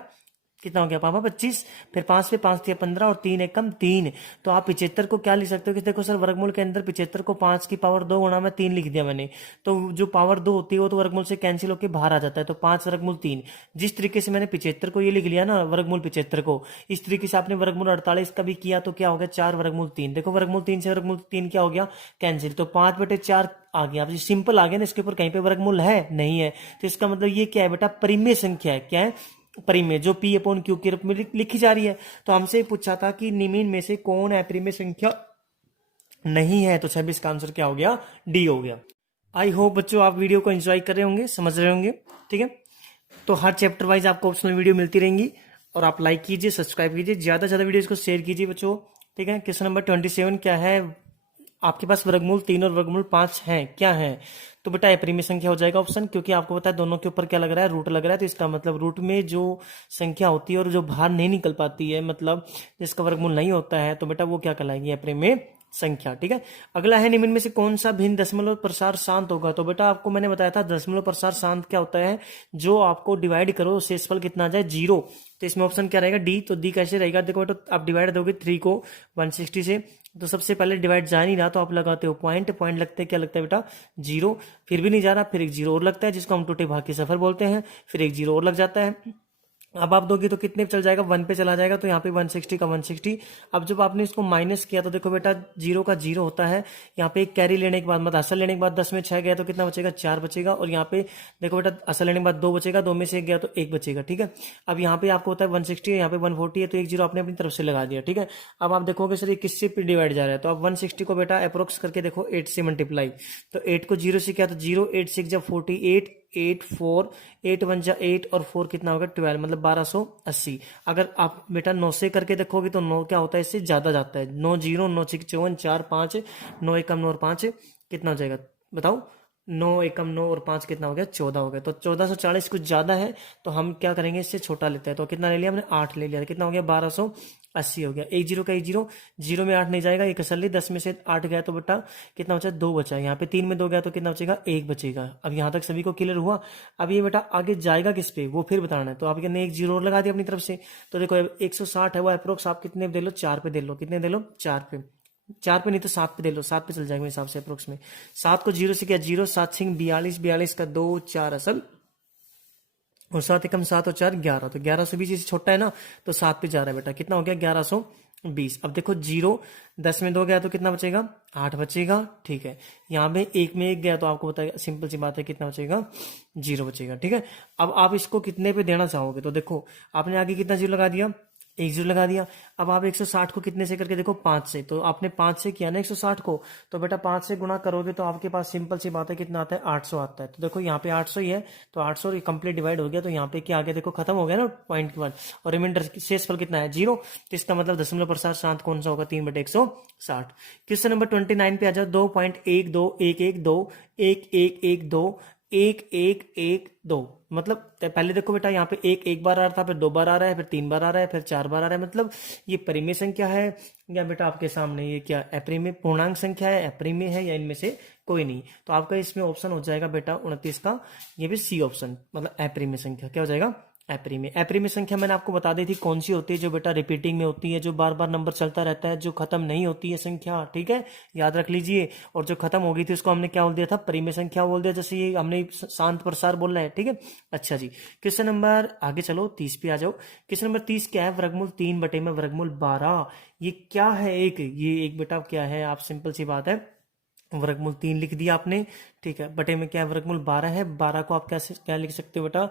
कितना हो गया पापा 25, फिर 5 पे 5 दिया 15 और 3 एकम 3। तो आप 75 को क्या लिख सकते हो कि देखो सर वर्गमूल के अंदर 75 को 5 की पावर 2 गुणा में 3 लिख दिया मैंने, तो जो पावर 2 होती है वो तो वर्गमूल से कैंसिल होकर बाहर आ जाता है, तो 5/3। जिस तरीके से मैंने 75 को ये लिख लिया ना वर्गमूल 75 को, इस तरीके से आपने वर्गमूल 48 का भी किया तो क्या हो गया 4/3। देखो वर्गमूल 3 से वर्गमूल 3 क्या हो गया, कैंसिल, तो 5/4 आ गया। अब सिंपल आ गया ना, इसके ऊपर कहीं पे वर्गमूल है नहीं है, तो इसका मतलब ये क्या है बेटा, परिमेय संख्या है। क्या है, परिमेय, जो P/Q के रूप में लिखी जा रही है। तो हमसे पूछा था कि निम्न में से कौन अपरिमेय संख्या नहीं है, तो 26 का आंसर क्या हो गया, डी हो गया। आई होप बच्चों आप वीडियो को एंजॉय कर रहे होंगे, समझ रहे होंगे, ठीक है। तो हर चैप्टर वाइज आपको ऑप्शनल वीडियो मिलती रहेंगी, और आप लाइक कीजिए, सब्सक्राइब कीजिए, ज्यादा से ज्यादा वीडियो को शेयर कीजिए बच्चों, ठीक है। क्वेश्चन नंबर 27 क्या है, आपके पास वर्गमूल 3 और वर्गमूल 5 है, क्या है? तो बेटा अपरिमेय संख्या हो जाएगा ऑप्शन, क्योंकि आपको पता है दोनों के ऊपर क्या लग रहा है, रूट लग रहा है। तो इसका मतलब रूट में जो संख्या होती है और जो बाहर नहीं निकल पाती है, मतलब जिसका वर्गमूल नहीं होता है, तो बेटा वो क्या कहलाएगी, अपरिमेय संख्या, ठीक है। अगला है, निम्न में से कौन सा भिन्न दशमलव प्रसार शांत होगा? तो बेटा आपको मैंने बताया था दशमलव प्रसार शांत क्या होता है, जो आपको डिवाइड करो शेषफल कितना आ जाए 0। तो इसमें ऑप्शन क्या रहेगा, डी। तो डी कैसे रहेगा, देखो बेटा आप डिवाइड दोगे 3 को 160 से, तो सबसे पहले डिवाइड जा नहीं रहा तो आप लगाते हो पॉइंट, पॉइंट लगते हैं क्या लगता है बेटा 0, फिर भी नहीं जा रहा, फिर एक 0 और लगता है जिसको हम टूटे भाग के सफर बोलते हैं, फिर एक 0 और लग जाता है। अब आप दोगे तो कितने पे चल जाएगा, 1 पे चला जाएगा, तो यहाँ पे 160 का 160। अब जब आपने इसको माइनस किया तो देखो बेटा 0 का 0 होता है, यहाँ पे एक कैरी लेने के बाद मतलब असल लेने के बाद 10 में 6 गया तो कितना बचेगा, 4 बचेगा, और यहाँ पे देखो बेटा असल लेने के बाद 2 बचेगा, 2 में से 1 गया तो 1 बचेगा, ठीक है। अब यहाँ पे आपको होता है 160 है, यहाँ पे 140 है, तो एक 0 आपने अपनी तरफ से लगा दिया, ठीक है। अब आप देखोगे सर ये किससे डिवाइड जा रहा है, तो आप 160 को बेटा अप्रोक्स करके देखो 8 से मल्टीप्लाई, तो 8 को 0 से किया तो 0, 8 6 जब 48, 8 4, 8 1 जा 8 और 4 कितना होगा 12, मतलब 1280। अगर आप बेटा 9 से करके देखोगे तो 9 क्या होता है, इससे ज्यादा जाता है, 9 0 9 6 54 4 5, 9 एकम 9 और 5 कितना हो जाएगा बताओ, 9 एकम 9 और 5 कितना हो गया 14 हो गया। तो 1440 कुछ ज्यादा है, तो हम क्या करेंगे, इससे छोटा लेते हैं। तो कितना ले लिया हमने, 8 ले लिया, तो कितना हो गया 1280 हो गया। एक 0 का एक 0, 0 में 8 नहीं जाएगा, एक असली 10 में से 8 गया तो बेटा कितना बचा, 2 बचा। यहाँ पे 3 में 2 गया तो कितना बचेगा, 1 बचेगा। अब यहाँ तक सभी को क्लियर हुआ। अब ये बेटा आगे जाएगा किस पे वो फिर बताना है, तो आप कहने एक 0 और लगा दिया अपनी तरफ से। तो देखो 160 है वो अप्रोक्स, आप कितने दे लो, 4 पे दे लो, कितने दे लो 4 पे, 4 पे नहीं तो 7 पे दे लो, 7 पे चल जाएगा मेरे हिसाब से अप्रोक्स में। 7 को 0 से किया 0, 7 सिंह 42, 42 का 2 4 असल, और 7 एकम 7 और 4 11, तो 1120 से छोटा है ना, तो 7 पे जा रहा है बेटा, कितना हो गया 1120। अब देखो 0 10 में 2 गया तो कितना बचेगा, 8 बचेगा, ठीक है। यहाँ पे 1 में 1 गया तो आपको बताया सिंपल सी बात है कितना बचेगा, 0 बचेगा, ठीक है। अब आप इसको कितने पे देना चाहोगे, तो देखो आपने आगे कितना 0 लगा दिया, 1 0 लगा दिया। अब आप 160 को कितने से करके देखो, 5 से, तो आपने 5 से किया ना 160 को, तो बेटा 5 से गुणा करोगे तो आपके पास सिंपल सी बात है कितना आता है, 800 आता है। तो देखो यहाँ पे 800 ही है, तो 800 कंप्लीट डिवाइड हो गया, तो यहाँ पे क्या आ गया देखो, खत्म हो गया ना पॉइंट के बाद, और रिमाइंडर शेषफल कितना है 0। तो इसका मतलब दशमलव प्रसार शांत कौन सा होगा, 3/160। क्वेश्चन नंबर 29 पे आ जाओ, 2.12112112 1112 1112, मतलब पहले देखो बेटा यहाँ पे एक बार आ रहा था, फिर 2 बार आ रहा है, फिर 3 बार आ रहा है, फिर 4 बार आ रहा है, मतलब ये परिमेय संख्या है या बेटा आपके सामने ये क्या अपरिमेय पूर्णांक संख्या है, अपरिमेय है, या इनमें से कोई नहीं। तो आपका इसमें ऑप्शन हो जाएगा बेटा 29 का, ये भी सी ऑप्शन, मतलब अपरिमेय संख्या क्या हो जाएगा, अपरिमेय। अपरिमेय संख्या मैंने आपको बता दी थी कौन सी होती है, जो बेटा रिपीटिंग में होती है, जो बार बार नंबर चलता रहता है, जो खत्म नहीं होती है संख्या, ठीक है, याद रख लीजिए। और जो खत्म हो गई थी उसको हमने क्या बोल दिया था, परिमेय संख्या बोल दिया, जैसे ये हमने शांत प्रसार बोल रहा है, ठीक है। अच्छा जी, क्वेश्चन नंबर आगे चलो 30 पे आ जाओ। क्वेश्चन नंबर 30 क्या है, वर्गमूल 3 बटे में वर्गमूल 12, ये क्या है, ये एक बेटा क्या है, आप सिंपल सी बात है वर्गमूल 3 लिख दिया आपने, ठीक है, बटे में क्या है वर्गमूल 12 है। 12 को आप कैसे क्या लिख सकते हो बेटा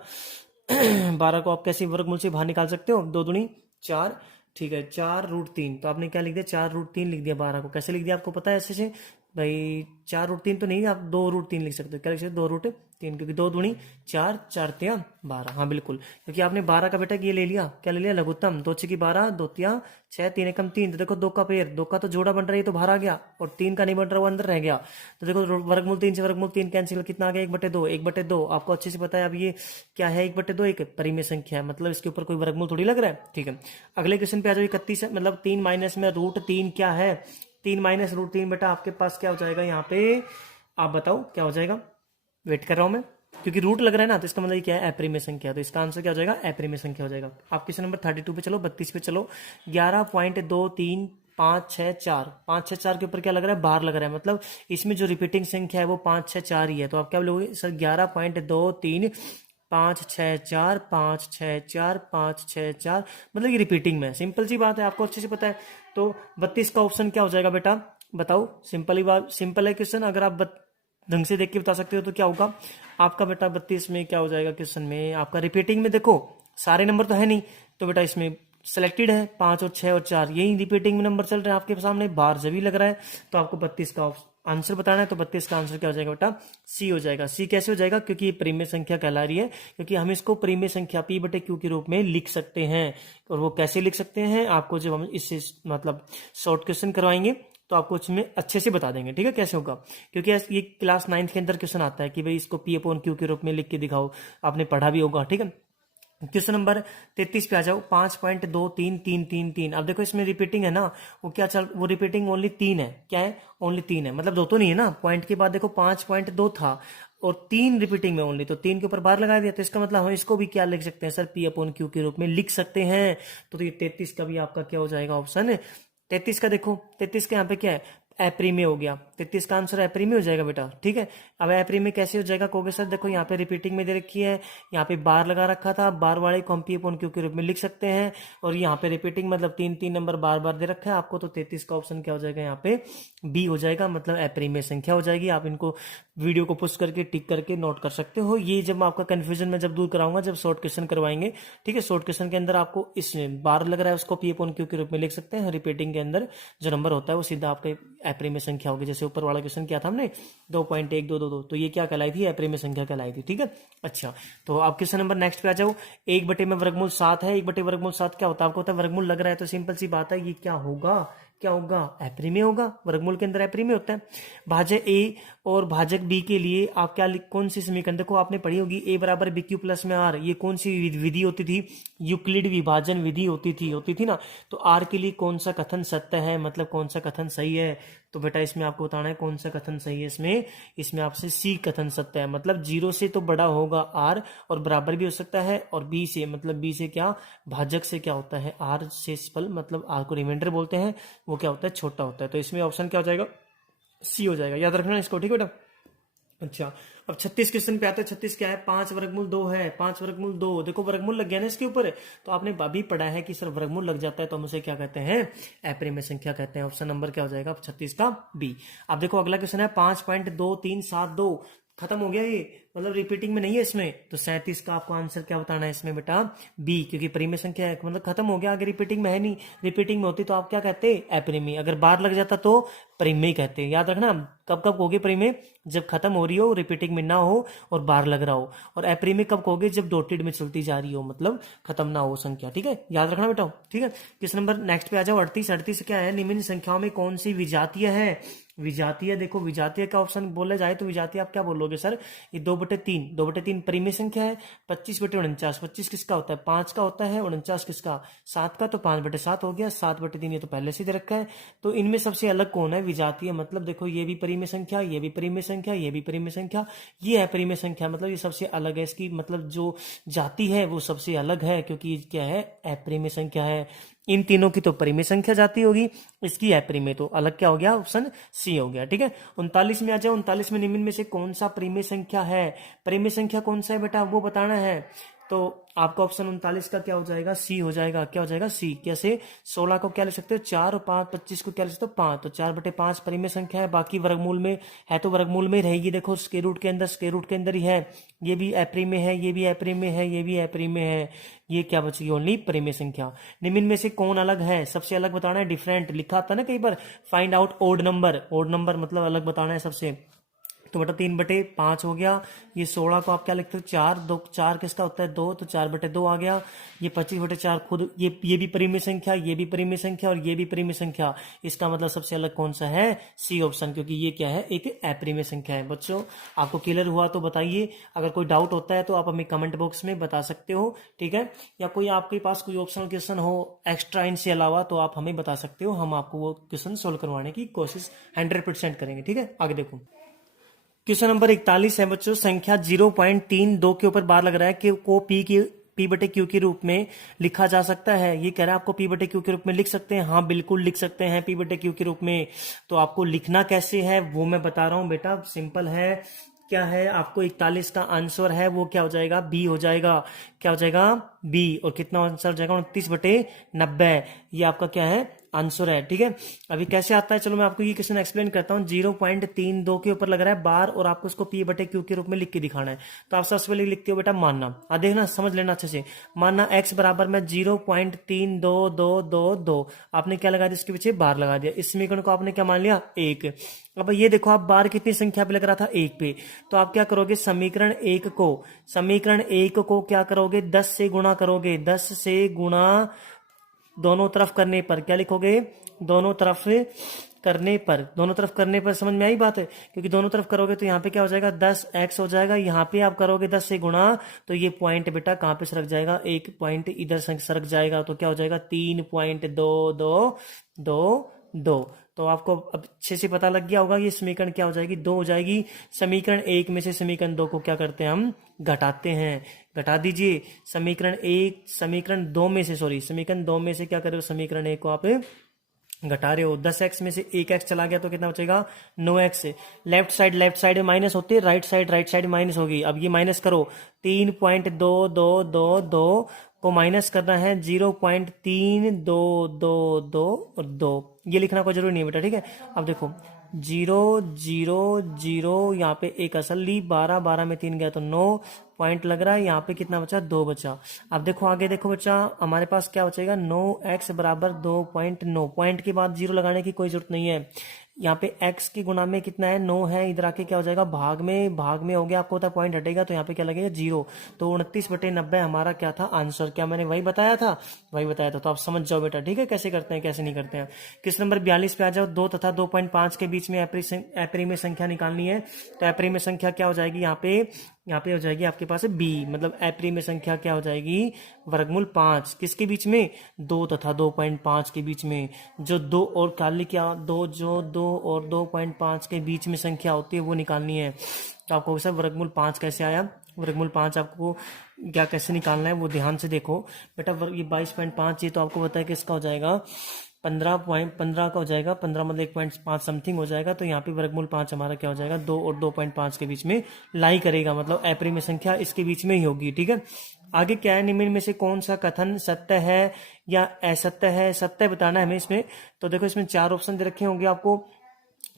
12 को आप कैसे वर्गमूल से बाहर निकाल सकते हो, 2 दूनी 4, ठीक है, 4√3, तो आपने क्या लिख दिया 4√3 लिख दिया। 12 को कैसे लिख दिया आपको पता है ऐसे से, भाई 4√3 तो नहीं, आप 2√3 लिख सकते हो। क्या लिख सकते हो? 2√3, क्योंकि 2×4, 4×3=12। हाँ बिल्कुल, क्योंकि आपने 12 का बेटा ये ले लिया, क्या ले लिया? लघुत्तम। 2×6=12, 2×3=6, 3×1=3। तो देखो 2 का पेयर, 2 का तो जोड़ा बन रहा है, ये तो बाहर आ गया, और 3 का नहीं बन रहा, वो अंदर रह गया। तो देखो वर्गमूल 3 से वर्गमूल 3 कैंसिल, कितना आ गया? 1/2। 1/2 आपको अच्छे से पता है। अब ये क्या है? 1/2 एक परिमेय संख्या है, मतलब इसके ऊपर कोई वर्गमूल थोड़ी लग रहा है। ठीक है, अगले क्वेश्चन पे आ जाओ। 31 है, मतलब 3 माइनस में √3 क्या है? 3 माइनस √3 बेटा आपके पास क्या हो जाएगा यहाँ पे? आप बताओ क्या हो जाएगा? वेट कर रहा हूं मैं, क्योंकि रूट लग रहा है ना, तो इसका मतलब ये क्या है? अपरिमेय संख्या। तो इसका आंसर क्या हो जाएगा? अपरिमेय संख्या हो जाएगा। आप क्वेश्चन नंबर 32 पे चलो, 32 पे चलो। 11.23 5 6 4, 5 6 4 के ऊपर क्या लग रहा है? बार लग रहा है, मतलब इसमें जो रिपीटिंग संख्या है वो 5 6 4 ही है। तो आप क्या बोलोगे सर? 11.23 5 6 4 5 6 4 5 6 4, मतलब ये रिपीटिंग में है। सिंपल सी बात है, आपको अच्छे से पता है। तो 32 का ऑप्शन क्या हो जाएगा बेटा? बताओ। सिंपल ही बात, सिंपल है क्वेश्चन। अगर आप ढंग से देख के बता सकते हो तो क्या होगा आपका बेटा? 32 में क्या हो जाएगा क्वेश्चन में आपका? रिपीटिंग में देखो सारे नंबर तो है नहीं, तो बेटा इसमें सेलेक्टेड है 5 और 6 और 4, यही रिपीटिंग में नंबर चल रहे हैं आपके सामने, बाहर जब ही लग रहा है। तो आपको 32 का आंसर बताना है, तो 32 का आंसर क्या हो जाएगा बेटा? सी हो जाएगा। सी कैसे हो जाएगा? क्योंकि ये परिमेय संख्या कहला रही है, क्योंकि हम इसको परिमेय संख्या P/Q के रूप में लिख सकते हैं। और वो कैसे लिख सकते हैं आपको जब हम इससे मतलब शॉर्ट क्वेश्चन करवाएंगे तो आपको उसमें अच्छे से बता देंगे। ठीक है, कैसे होगा? क्योंकि ये क्लास 9 के अंदर क्वेश्चन आता है कि भाई इसको P/Q के रूप में लिख के दिखाओ, आपने पढ़ा भी होगा। ठीक है, क्वेश्चन नंबर 33 पे आ जाओ। 5.233333। अब देखो इसमें रिपीटिंग है ना, वो रिपीटिंग ओनली 3 है। क्या है? ओनली 3 है, मतलब 2 तो नहीं है ना। पॉइंट के बाद देखो 5.2 था और 3 रिपीटिंग में ओनली, तो 3 के ऊपर बार लगा दिया। तो इसका मतलब हम इसको भी क्या लिख सकते हैं सर? P/Q के रूप में लिख सकते हैं। तो ये 33 का भी आपका क्या हो जाएगा ऑप्शन? 33 का देखो, 33 का यहाँ पे क्या है? एप्रीमे हो गया। 33 का आंसर एप्रीमे हो जाएगा बेटा। ठीक है, अब एप्रीमे कैसे हो जाएगा कहोगे सर? देखो यहाँ पे रिपीटिंग में दे रखी है, यहाँ पे बार लगा रखा था, बार वाले को हम P/Q के रूप में लिख सकते हैं। और यहाँ पे रिपीटिंग मतलब 3 नंबर बार बार दे रखा है आपको, तो 33 का ऑप्शन क्या हो जाएगा यहाँ पे? बी हो जाएगा, मतलब एप्रीमे संख्या हो जाएगी। आप इनको वीडियो को पुश करके टिक करके नोट कर सकते हो। ये जब आपका कंफ्यूजन में जब दूर कराऊंगा, जब शॉर्ट क्वेश्चन करवाएंगे। ठीक है, शॉर्ट क्वेश्चन के अंदर आपको इसमें बार लग रहा है उसको P/Q के रूप में लिख सकते हैं। रिपीटिंग के अंदर जो नंबर होता है वो सीधा आपके एप्रीमे संख्या होगी। जैसे ऊपर वाला क्वेश्चन किया था हमने 2.1222, तो ये क्या कहलाई थी? एप्रीमे संख्या कहलाई थी। ठीक है, अच्छा तो आप क्वेश्चन नंबर नेक्स्ट पे आ जाओ। 1/वर्गमूल 7 है। 1/वर्गमूल 7 क्या होता है? आपको होता है वर्गमूल लग रहा है, तो सिंपल सी बात है, ये क्या होगा? क्या होगा? एप्रीमे होगा। वर्गमूल के अंदर एप्रीमे होता है। भाजक ए और भाजक बी के लिए आप क्या कौन सी समीकरण? देखो आपने पढ़ी होगी A = BQ+ में R। ये कौन सी विधि होती थी? यूक्लिड विभाजन विधि होती थी ना। तो R के लिए कौन सा कथन सत्य है, मतलब कौन सा कथन सही है? तो बेटा इसमें आपको बताना है कौन सा कथन सही है। इसमें आपसे सी कथन सत्य है, मतलब 0 से तो बड़ा होगा R, और बराबर भी हो सकता है। और B से, मतलब B से क्या? भाजक से क्या होता है? R से फल, मतलब R को रिमाइंडर बोलते हैं, वो क्या होता है? छोटा होता है। तो इसमें ऑप्शन क्या हो जाएगा? सी हो जाएगा। याद रखना इसको। ठीक है बेटा, अच्छा अब 36 क्वेश्चन पे आते हैं। 36 क्या है? 5/2 है। 5/2 देखो वर्गमूल लग गया ना इसके ऊपर। तो आपने अभी पढ़ा है कि सर वर्गमूल लग जाता है तो हम उसे क्या कहते हैं? एप्रीमे संख्या कहते हैं। ऑप्शन नंबर क्या हो जाएगा 36 का? बी। अब देखो अगला क्वेश्चन है 5.2372। खत्म हो गया ये, मतलब रिपीटिंग में नहीं है इसमें। तो 37 का आपको आंसर क्या बताना है इसमें बेटा? बी, क्योंकि परिमेय संख्या है, मतलब खत्म हो गया। अगर रिपीटिंग में है नहीं, रिपीटिंग में होती तो आप क्या कहते? एप्रीमे। अगर बार लग जाता तो परिमेय कहते हैं। याद रखना, कब कब कहोगे परिमेय? जब खत्म हो रही हो, रिपीटिंग में ना हो और बार लग रहा हो। और एप्रीमे कब कहोगे? जब डॉटेड में चलती जा रही हो, मतलब खत्म ना हो संख्या। ठीक है, याद रखना बेटा। ठीक है, किस नंबर नेक्स्ट पे आ जाओ। 38। 38 क्या है? निम्न संख्याओं में कौन सी विजातीय है? विजातीय, देखो विजातीय का ऑप्शन बोला जाए तो विजातीय आप क्या बोलोगे सर? ये 2/3। 2/3 परिमेय संख्या है। 25/49, 25 किसका होता है? 5 का होता है। 49 किसका? 7 का। तो 5/7 हो गया। 7/3 ये तो पहले से दे रखा है। तो इनमें सबसे अलग कौन है? विजातीय, मतलब देखो ये भी परिमेय संख्या, ये भी परिमेय संख्या, ये भी परिमेय संख्या, ये है परिमेय संख्या, मतलब ये सबसे अलग है। इसकी मतलब जो जाति है वो सबसे अलग है, क्योंकि ये क्या है? अपरिमेय संख्या है। इन तीनों की तो परिमेय संख्या जाती होगी, इसकी अपरिमेय, तो अलग क्या हो गया? ऑप्शन सी हो गया। ठीक है, 39 में आ जाओ। 39 में निम्न में से कौन सा परिमेय संख्या है? परिमेय संख्या कौन सा है बेटा? वो बताना है। तो आपका ऑप्शन 39 का क्या हो जाएगा, सी हो जाएगा। क्या हो जाएगा, सी। कैसे, 16 को क्या ले सकते हो 4 और 5, 25 को क्या ले सकते हो 5, तो 4/5 परिमेय संख्या है। बाकी वर्गमूल में है तो वर्गमूल में ही रहेगी। देखो स्क्वायर रूट के अंदर, स्क्वायर रूट के अंदर ही है। ये भी अपरिमेय है, ये भी अपरिमेय है, ये भी अपरिमेय है। ये क्या बचेगी, ओनली परिमेय संख्या। निम्न में से कौन अलग है, सबसे अलग बताना है, डिफरेंट लिखा था ना कई बार। Find out odd number, odd number मतलब अलग बताना है सबसे। तो बेटा 3/5 हो गया। ये 16 को आप क्या लिखते हो 4, 2 4 किसका होता है 2, तो 4/2 आ गया। ये 25/4 खुद, ये भी परिमेय संख्या, ये भी परिमेय संख्या और ये भी परिमेय संख्या। इसका मतलब सबसे अलग कौन सा है, सी ऑप्शन, क्योंकि ये क्या है, एक अपरिमेय संख्या है। बच्चों आपको क्लियर हुआ तो बताइए। अगर कोई डाउट होता है तो आप हमें कमेंट बॉक्स में बता सकते हो, ठीक है। या कोई आपके पास कोई ऑप्शनल क्वेश्चन हो एक्स्ट्रा इनसे अलावा तो आप हमें बता सकते हो, हम आपको वो क्वेश्चन सोल्व करवाने की कोशिश 100% करेंगे, ठीक है। आगे देखो क्वेश्चन नंबर 41 है बच्चों। संख्या 0.32 के ऊपर बार लग रहा है कि को P/Q के रूप में लिखा जा सकता है। ये कह रहा है आपको P/Q के रूप में लिख सकते हैं। हाँ बिल्कुल लिख सकते हैं P/Q के रूप में। तो आपको लिखना कैसे है वो मैं बता रहा हूं बेटा, सिंपल है। क्या है, आपको 41 का आंसर है वो क्या हो जाएगा, बी हो जाएगा। क्या हो जाएगा, बी। और कितना आंसर हो जाएगा, 29/90। ये आपका क्या है, आंसर है, ठीक है। अभी कैसे आता है, चलो मैं आपको ये क्वेश्चन एक्सप्लेन करता हूँ। 0.32 के ऊपर लग रहा है बार और आपको उसको P/Q के रूप में लिख के दिखाना है। तो आप सबसे पहले लिखते हो बेटा मानना, देखना समझ लेना अच्छे से। मानना x बराबर में 0.32222, आपने क्या लगा दिया, इसके पीछे बार लगा दिया। इस समीकरण को आपने क्या मान लिया, 1। अब ये देखो आप बार कितनी संख्या पे लग रहा था, 1 पे। तो आप क्या करोगे, समीकरण 1 को क्या करोगे, 10 से गुणा करोगे। 10 से गुणा दोनों तरफ करने पर क्या लिखोगे, दोनों तरफ करने पर समझ में आई बात है। क्योंकि दोनों तरफ करोगे तो यहाँ पे क्या हो जाएगा, 10x हो जाएगा। यहाँ पे आप करोगे 10 से गुणा, तो ये पॉइंट बेटा कहाँ पे सरक जाएगा, एक पॉइंट इधर सरक जाएगा। तो क्या हो जाएगा, 3.2222। तो आपको अब अच्छे से पता लग गया होगा ये समीकरण क्या हो जाएगी, 2 हो जाएगी। समीकरण 1 में से समीकरण 2 को क्या करते हैं, हम घटाते हैं। घटा दीजिए समीकरण 2 में से, समीकरण 2 में से क्या कर रहे हो, समीकरण 1 को आप घटा रहे हो। 10x में से 1x चला गया तो कितना बचेगा, 9x। लेफ्ट साइड माइनस होती है, राइट साइड माइनस होगी। अब ये माइनस करो, 3.2222 को माइनस करना है 0.3222 और 2। ये लिखना कोई जरूरी नहीं बेटा, ठीक है। अब देखो 0 यहाँ पे एक असल ली, 12 में 3 गया तो 9 पॉइंट लग रहा है। यहाँ पे कितना बचा, 2 बचा। अब देखो आगे देखो बच्चा, हमारे पास क्या बचेगा, 9x बराबर 2.9। पॉइंट के बाद 0 लगाने की कोई जरूरत नहीं है। यहाँ पे x की गुणा में कितना है, 9 है। इधर आके क्या हो जाएगा, भाग में हो गया। आपको होता है पॉइंट हटेगा तो यहाँ पे क्या लगेगा, 0। तो 29/90 हमारा क्या था आंसर। क्या मैंने वही बताया था, तो आप समझ जाओ बेटा, ठीक है, कैसे करते हैं कैसे नहीं करते हैं। क्वेश्चन नंबर 42 पे आ जाओ। 2 तथा 2.5 के बीच में अपरिमेय संख्या निकालनी है। तो अपरिमेय संख्या क्या हो जाएगी, यहाँ पे हो जाएगी आपके पास बी, मतलब अपरिमेय संख्या क्या हो जाएगी, वर्गमूल 5। किसके बीच में, 2 तथा 2.5 के बीच में। जो 2 और काली क्या, 2 और 2.5 के बीच में संख्या होती है वो निकालनी है। तो आपको सर वर्गमूल 5 कैसे आया, वर्गमूल 5 आपको क्या कैसे निकालना है वो ध्यान से देखो बेटा। ये 22.5 ये तो आपको पता है कि इसका हो जाएगा 15 का हो जाएगा, 15 मतलब 1.5 समथिंग हो जाएगा। तो यहाँ पे वर्गमूल 5 हमारा क्या हो जाएगा, 2 और 2.5 के बीच में लाई करेगा, मतलब अपरिमेय संख्या इसके बीच में ही होगी, ठीक है। आगे क्या है, निम्न में से कौन सा कथन सत्य है या असत्य है, सत्य बताना है हमें इसमें। तो देखो इसमें 4 ऑप्शन दे रखे होंगे आपको,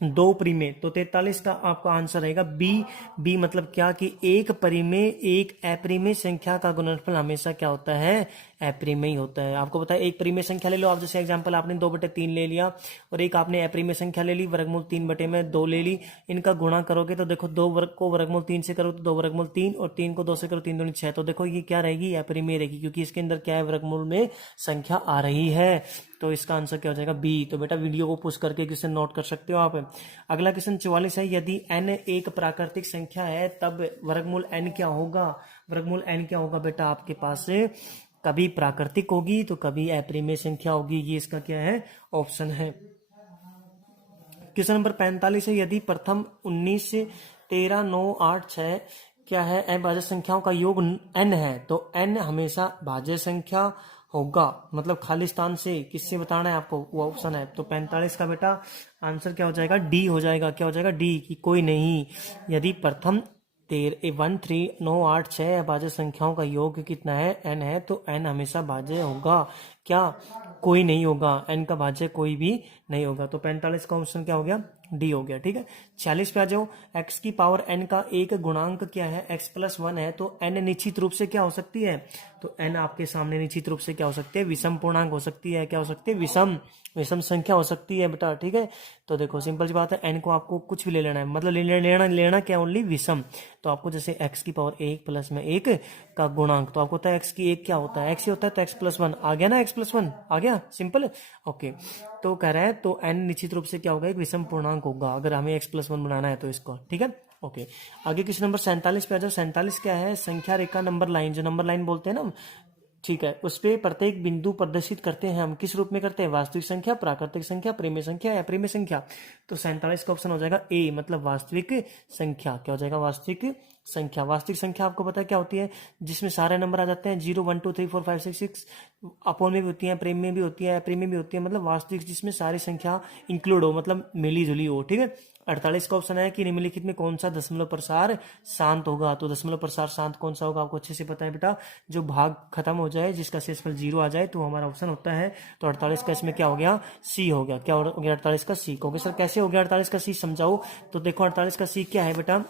2 परिमेय। तो 43 का आपका आंसर रहेगा बी मतलब क्या कि एक परिमेय एक अपरिमेय संख्या का गुणनफल हमेशा क्या होता है, अपरिमेय ही होता है। आपको पता है एक परिमेय संख्या ले लो आप, जैसे एग्जांपल आपने 2/3 ले लिया और एक आपने अपरिमेय संख्या ले ली, वर्गमूल 3/2 ले ली। इनका गुणा करोगे तो देखो 2 वर्ग को वर्गमूल 3 से करो तो 2 वर्गमूल 3 और 3 को 2 से करो 3 दूनी 6। तो देखो ये क्या रहेगी, अपरिमेय रहेगी, क्योंकि इसके अंदर क्या है, वर्गमूल में संख्या आ रही है। तो इसका आंसर क्या हो जाएगा, बी। तो बेटा वीडियो को पुश करके क्वेश्चन नोट कर सकते हो आप। अगला क्वेश्चन 44 है। यदि n एक प्राकृतिक संख्या है तब वर्गमूल n क्या होगा, वर्गमूल n क्या होगा बेटा, आपके पास कभी प्राकृतिक होगी तो कभी अपरिमेय संख्या होगी। ये इसका क्या है, ऑप्शन है। क्वेश्चन नंबर 45 है। यदि प्रथम 19 13 9 8 6 क्या है, अभाज्य संख्याओं का योग n है तो n हमेशा भाज्य संख्या होगा, मतलब खाली स्थान से किससे बताना है आपको, वो ऑप्शन है। तो 45 का बेटा आंसर क्या हो जाएगा, डी हो जाएगा। क्या हो जाएगा, डी, कि कोई नहीं। यदि प्रथम 1 3 9 8 6 अभाज्य संख्याओं का योग कितना है? n है, तो n हमेशा भाज्य होगा। क्या? कोई नहीं होगा, n का भाज्य कोई भी नहीं होगा। तो 45 का ऑप्शन क्या हो गया? डी हो गया। ठीक है, 46 पे आ जाओ। x की पावर n का एक गुणांक क्या है? x प्लस 1 है, तो n निश्चित रूप से क्या हो सकती है? तो n आपके सामने निश्चित रूप से क्या हो सकती है? विषम पूर्णांक हो सकती है। क्या हो सकती है? विषम विषम संख्या हो सकती है बेटा। ठीक है, तो देखो सिंपल सी बात है, n को आपको कुछ भी ले लेना है, मतलब लेना क्या? ओनली विषम। तो आपको जैसे x की पावर 1 प्लस में 1 का गुणांक, तो आपको होता है x की 1 क्या होता है? x ही होता है, तो x प्लस 1 आ गया ना, x प्लस 1 आ गया, सिंपल। ओके, तो कह रहा है तो n निश्चित रूप से क्या होगा? एक विषम पूर्णांक होगा, अगर हमें x प्लस 1 बनाना है तो इसको। ठीक है, ओके। आगे क्वेश्चन नंबर 47 पे आ जाओ। 47 क्या है? संख्या रेखा नंबर लाइन, जो नंबर लाइन बोलते हैं ना, ठीक है, उस पे प्रत्येक बिंदु प्रदर्शित करते हैं हम। किस रूप में करते हैं? वास्तविक संख्या, प्राकृतिक संख्या, परिमेय संख्या या परिमेय संख्या। तो 47 का ऑप्शन हो जाएगा ए, मतलब वास्तविक संख्या। क्या हो जाएगा? वास्तविक संख्या। वास्तविक संख्या आपको पता है क्या होती है? जिसमें सारे नंबर आ जाते हैं, 0 1 2 3 4 5 6 6 अपोन में भी होती है, प्रेम में भी होती है, प्रेम में भी होती है, मतलब वास्तविक जिसमें सारी संख्या इंक्लूड हो, मतलब मिली जुली हो। ठीक है, 48 का ऑप्शन है कि निम्नलिखित में कौन सा दशमलव प्रसार शांत होगा? तो दशमलव प्रसार शांत कौन सा होगा? आपको अच्छे से पता है बेटा, जो भाग खत्म हो जाए, जिसका शेषफल 0 आ जाए, तो हमारा ऑप्शन होता है। तो 48 का इसमें क्या हो गया? सी हो गया। क्या हो गया? 48 का सी। कहोगे सर कैसे हो गया 48 का सी? समझाओ। तो देखो 48 का सी क्या है बेटा?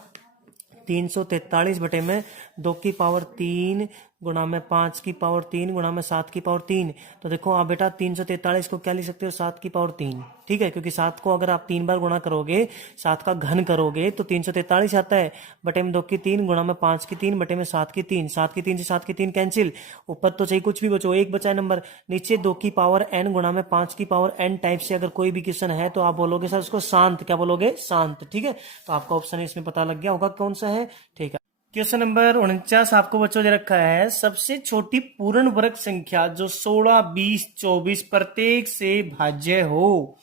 343 बटे में 2 की पावर 3 गुणा में 5 की पावर 3 गुणा में 7 की पावर 3। तो देखो आप बेटा 343 को क्या लिख सकते हो? 7 की पावर 3। ठीक है, क्योंकि 7 को अगर आप 3 बार गुणा करोगे, 7 का घन करोगे, तो 343 आता है। बटे में 2 की 3 गुणा में 5 की 3 बटे में 7 की 3। 7 की 3 से 7 की 3 कैंसिल, ऊपर तो चाहिए कुछ भी बचो, एक बचा है नंबर। नीचे 2 की पावर n गुणा में 5 की पावर n टाइप से अगर कोई भी क्वेश्चन है, तो आप बोलोगे सर उसको शांत। क्या बोलोगे? शांत। ठीक है, तो आपका ऑप्शन इसमें पता लग गया होगा कौन सा है। ठीक है, क्वेश्चन नंबर 49 आपको बच्चों दे रखा है, सबसे छोटी पूर्ण वर्ग संख्या जो 16 20 24 प्रत्येक से भाज्य हो,